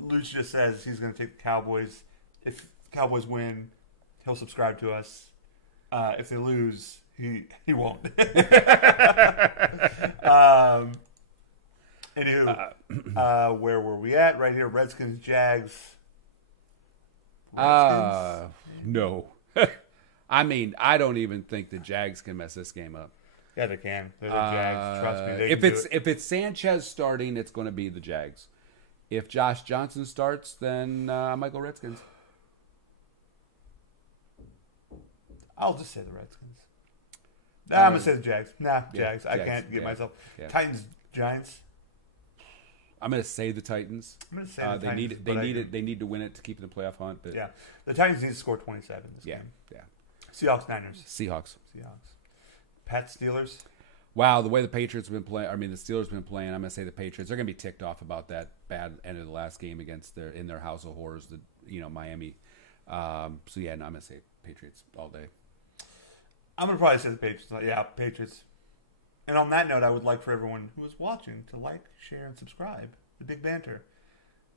Luch just says he's going to take the Cowboys. If the Cowboys win, he'll subscribe to us. If they lose... He won't. Anywho, where were we at? Right here, Redskins, Jags. No. I mean, I don't even think the Jags can mess this game up. Yeah, they can. They're the Jags. Trust me. If it's Sanchez starting, it's going to be the Jags. If Josh Johnson starts, then I might go Redskins. I'll just say the Redskins. I'm going to say the Jags. Jags. I can't get myself. Yeah. Titans, Giants. I'm going to say the Titans. I'm going to say the Titans. They need to win it to keep in the playoff hunt. But yeah. The Titans need to score 27 this game. Yeah. Seahawks, Niners. Seahawks. Pats, Steelers. Wow, the way the Patriots have been playing, the Steelers have been playing, I'm going to say the Patriots. They're going to be ticked off about that bad end of the last game against in their house of horrors, Miami. I'm going to say Patriots all day. I'm going to probably say the Patriots. Yeah, Patriots. And on that note, I would like for everyone who is watching to like, share, and subscribe. The Big Banter.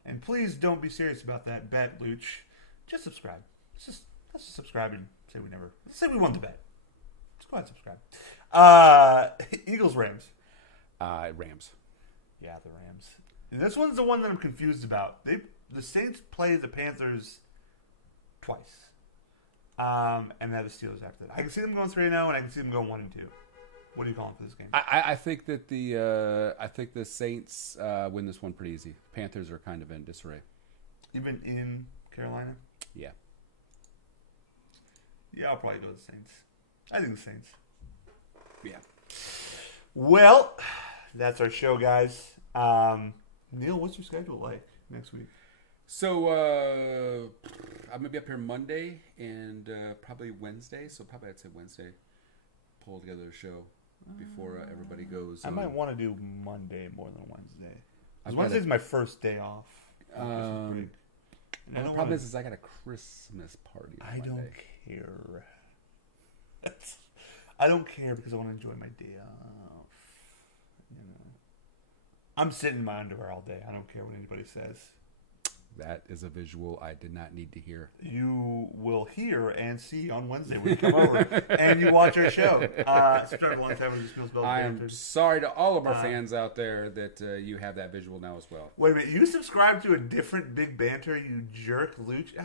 And please don't be serious about that bet, Luch. Just subscribe. Let's just subscribe and say let's say we won the bet. Let's go ahead and subscribe. Eagles, Rams. Rams. Yeah, the Rams. And this one's the one that I'm confused about. The Saints play the Panthers twice. And now the Steelers after that. I can see them going 3-0, and I can see them going 1-2. What are you calling for this game? I think that the Saints win this one pretty easy. Panthers are kind of in disarray. Even in Carolina? Yeah. Yeah, I'll probably go with the Saints. I think the Saints. Yeah. Well, that's our show, guys. Neil, what's your schedule like next week? So I'm gonna be up here Monday and probably Wednesday. So probably I'd say Wednesday. Pull together a show before everybody goes. I might want to do Monday more than Wednesday. Wednesday's my first day off. The problem is I got a Christmas party on Monday. Don't care. I don't care because I want to enjoy my day off. You know, I'm sitting in my underwear all day. I don't care what anybody says. That is a visual I did not need to hear. You will hear and see on Wednesday when you come over and you watch our show. Subscribe one time with Spills Bell. I am sorry to all of our fans out there that you have that visual now as well. Wait a minute. You subscribe to a different Big Banter, you jerk, Luch?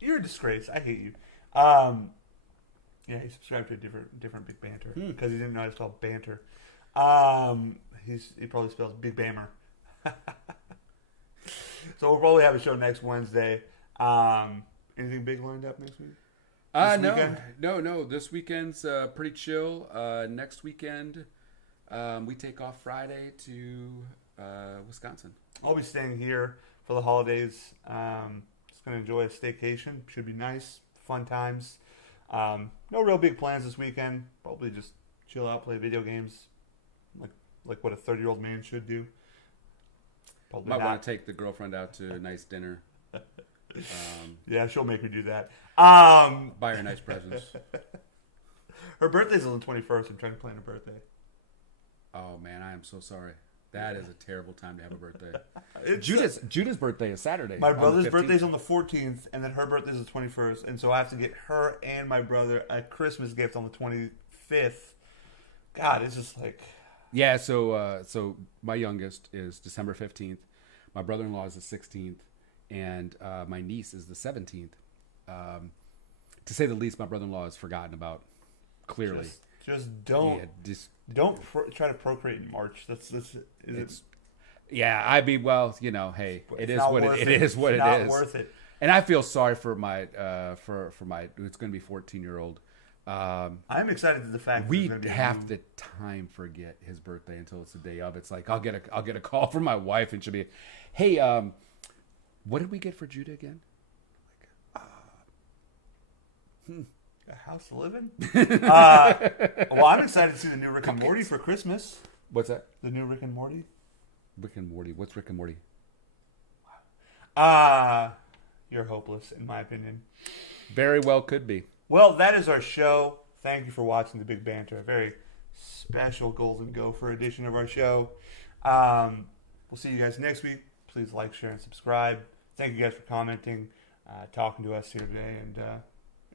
You're a disgrace. I hate you. Yeah, he subscribed to a different Big Banter because he didn't know how to spell banter. He probably spells Big Bammer. So we'll probably have a show next Wednesday. Anything big lined up next week? No. This weekend's pretty chill. Next weekend, we take off Friday to Wisconsin. I'll be staying here for the holidays. Just going to enjoy a staycation. Should be nice. Fun times. No real big plans this weekend. Probably just chill out, play video games. Like what a 30-year-old man should do. Probably might want to take the girlfriend out to a nice dinner. Yeah, she'll make me do that. Buy her nice presents. Her birthday's on the 21st. I'm trying to plan a birthday. Oh, man, I am so sorry. That is a terrible time to have a birthday. Judah's birthday is Saturday. My brother's birthday's on the 14th, and then her birthday's the 21st. And so I have to get her and my brother a Christmas gift on the 25th. God, it's just like... Yeah, so my youngest is December 15th. My brother-in-law is the 16th. And my niece is the 17th. To say the least, my brother-in-law is forgotten about, clearly. Just don't try to procreate in March. Yeah, I mean, well, you know, hey, it is what it is. It's not worth it. And I feel sorry for my for my it's going to be 14-year-old. I'm excited to the fact we have to time forget his birthday until it's the day of. It's like I'll get a call from my wife and she'll be, hey, what did we get for Judah again? A house to live in? Well, I'm excited to see the new Rick and Morty for Christmas. What's that? The new Rick and Morty? Rick and Morty. What's Rick and Morty? You're hopeless, in my opinion. Very well could be. Well, that is our show. Thank you for watching the Big Banter. A very special Golden Gopher edition of our show. We'll see you guys next week. Please like, share, and subscribe. Thank you guys for commenting, talking to us here today. And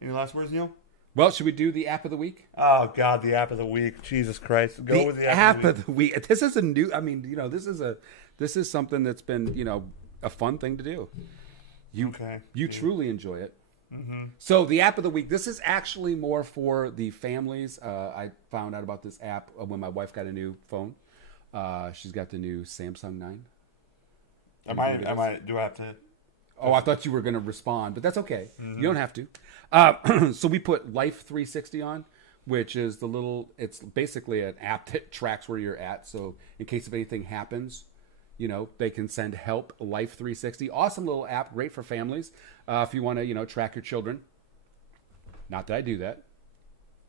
any last words, Neil? Well, should we do the app of the week? Oh, God, the app of the week. Jesus Christ. Go with the app of the week. This is a new, I mean, you know, this is something that's been, you know, a fun thing to do. You truly enjoy it. Mm-hmm. So the app of the week, this is actually more for the families. I found out about this app when my wife got a new phone. She's got the new Samsung 9. Do I have to? Oh, I thought you were going to respond, but that's okay. Mm-hmm. You don't have to. So we put Life 360 on, which is it's basically an app that tracks where you're at. So in case if anything happens, you know, they can send help. Life 360. Awesome little app. Great for families. If you want to, you know, track your children. Not that I do that.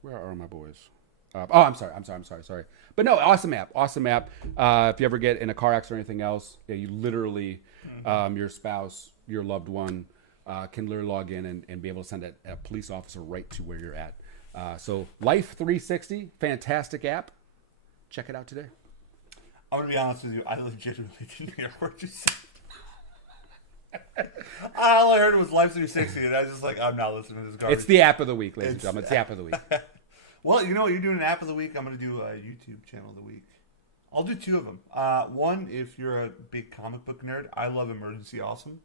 Where are my boys? I'm sorry. But no, awesome app. If you ever get in a car accident or anything else, you literally, your spouse, your loved one, can literally log in and be able to send a police officer right to where you're at. So Life 360, fantastic app. Check it out today. I'm going to be honest with you. I legitimately didn't hear what you said. All I heard was Life 360, and I was just like, I'm not listening to this garbage. It's the app of the week, ladies and gentlemen. It's the app of the week. Well, you know what? You're doing an app of the week. I'm going to do a YouTube channel of the week. I'll do two of them. One, if you're a big comic book nerd, I love Emergency Awesome.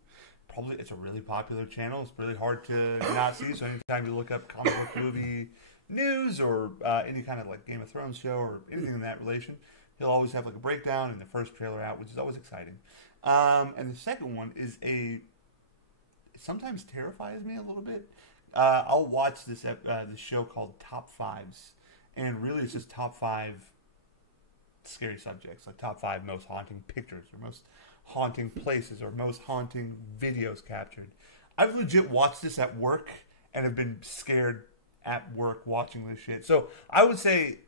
Probably, it's a really popular channel. It's really hard to not see. So anytime you look up comic book movie news or any kind of like Game of Thrones show or anything in that relation, he'll always have like a breakdown and the first trailer out, which is always exciting. And the second one is it sometimes terrifies me a little bit. I'll watch this show called Top Fives, and really it's just top 5 scary subjects, like top 5 most haunting pictures or most haunting places or most haunting videos captured. I've legit watched this at work and have been scared at work watching this shit. So I would say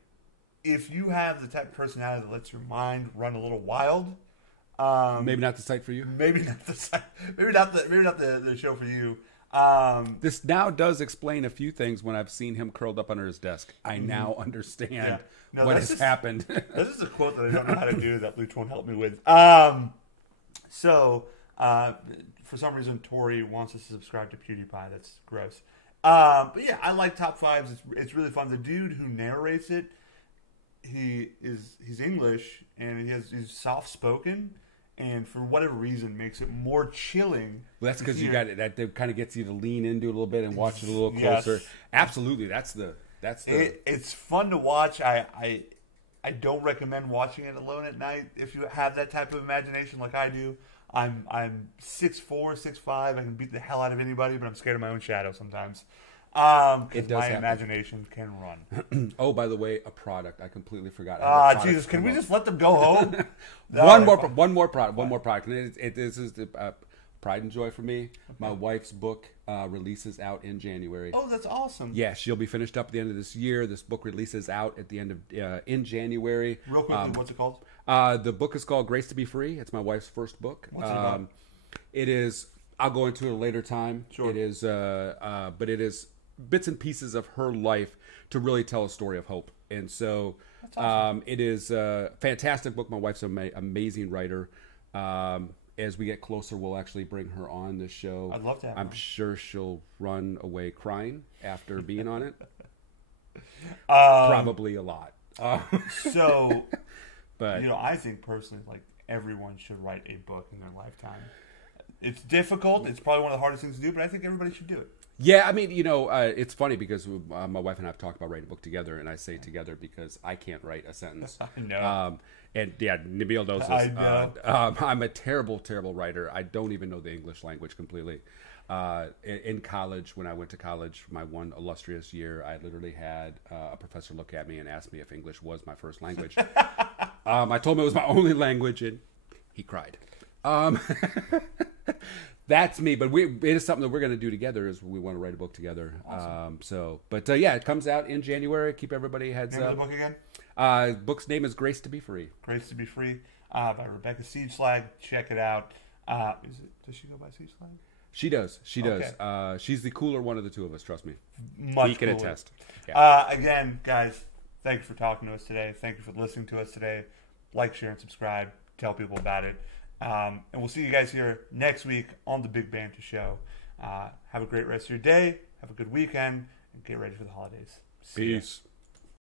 if you have the type of personality that lets your mind run a little wild, maybe not the site for you. Maybe not the site. Maybe not the show for you. This now does explain a few things when I've seen him curled up under his desk. I now understand what has happened. This is a quote that I don't know how to do that Luch won't help me with. So, for some reason, Tori wants us to subscribe to PewDiePie. That's gross. But yeah, I like Top Fives. It's really fun. The dude who narrates it, he's English and he's soft spoken. And for whatever reason, makes it more chilling. Well, that's because you got it. That kind of gets you to lean into it a little bit and watch it a little closer. Yes. Absolutely, that's the. It's fun to watch. I don't recommend watching it alone at night if you have that type of imagination like I do. I'm 6'4", 6'5". I can beat the hell out of anybody, but I'm scared of my own shadow sometimes. It does. My imagination can run. Oh, by the way, a product. I completely forgot. Jesus! Can we just let them go home? One more product. And this is the pride and joy for me. Okay. My wife's book releases out in January. Oh, that's awesome. Yeah, she'll be finished up at the end of this year. This book releases out at the end of in January. Real quickly, what's it called? The book is called Grace to Be Free. It's my wife's first book. What's it about? It is. I'll go into it a later time. Sure. It is. But it is bits and pieces of her life to really tell a story of hope. And so awesome. It is a fantastic book. My wife's an amazing writer. As we get closer, we'll actually bring her on the show. I'd love to have her. I'm sure she'll run away crying after being on it. Probably a lot. So, but I think personally, like, everyone should write a book in their lifetime. It's difficult. It's probably one of the hardest things to do, but I think everybody should do it. Yeah, I mean, it's funny because my wife and I have talked about writing a book together, and I say together because I can't write a sentence. I know. And yeah, Nabil knows this. I know. I'm a terrible, terrible writer. I don't even know the English language completely. In college, when I went to college, my one illustrious year, I literally had a professor look at me and ask me if English was my first language. I told him it was my only language, and he cried. That's me, but it is something that we're going to do together. Is we want to write a book together. Awesome. Yeah, it comes out in January. Keep everybody heads up. Name of the book again? Book's name is Grace to Be Free. Grace to Be Free, by Rebecca Siegslag. Check it out. Does she go by Siegslag? She does. She does. She's the cooler one of the two of us. Trust me. Much. He can cooler. attest. Yeah. Again, guys, thank you for talking to us today. Thank you for listening to us today. Like, share, and subscribe. Tell people about it. And we'll see you guys here next week on the Big Banter Show. Have a great rest of your day. Have a good weekend. And get ready for the holidays. Peace.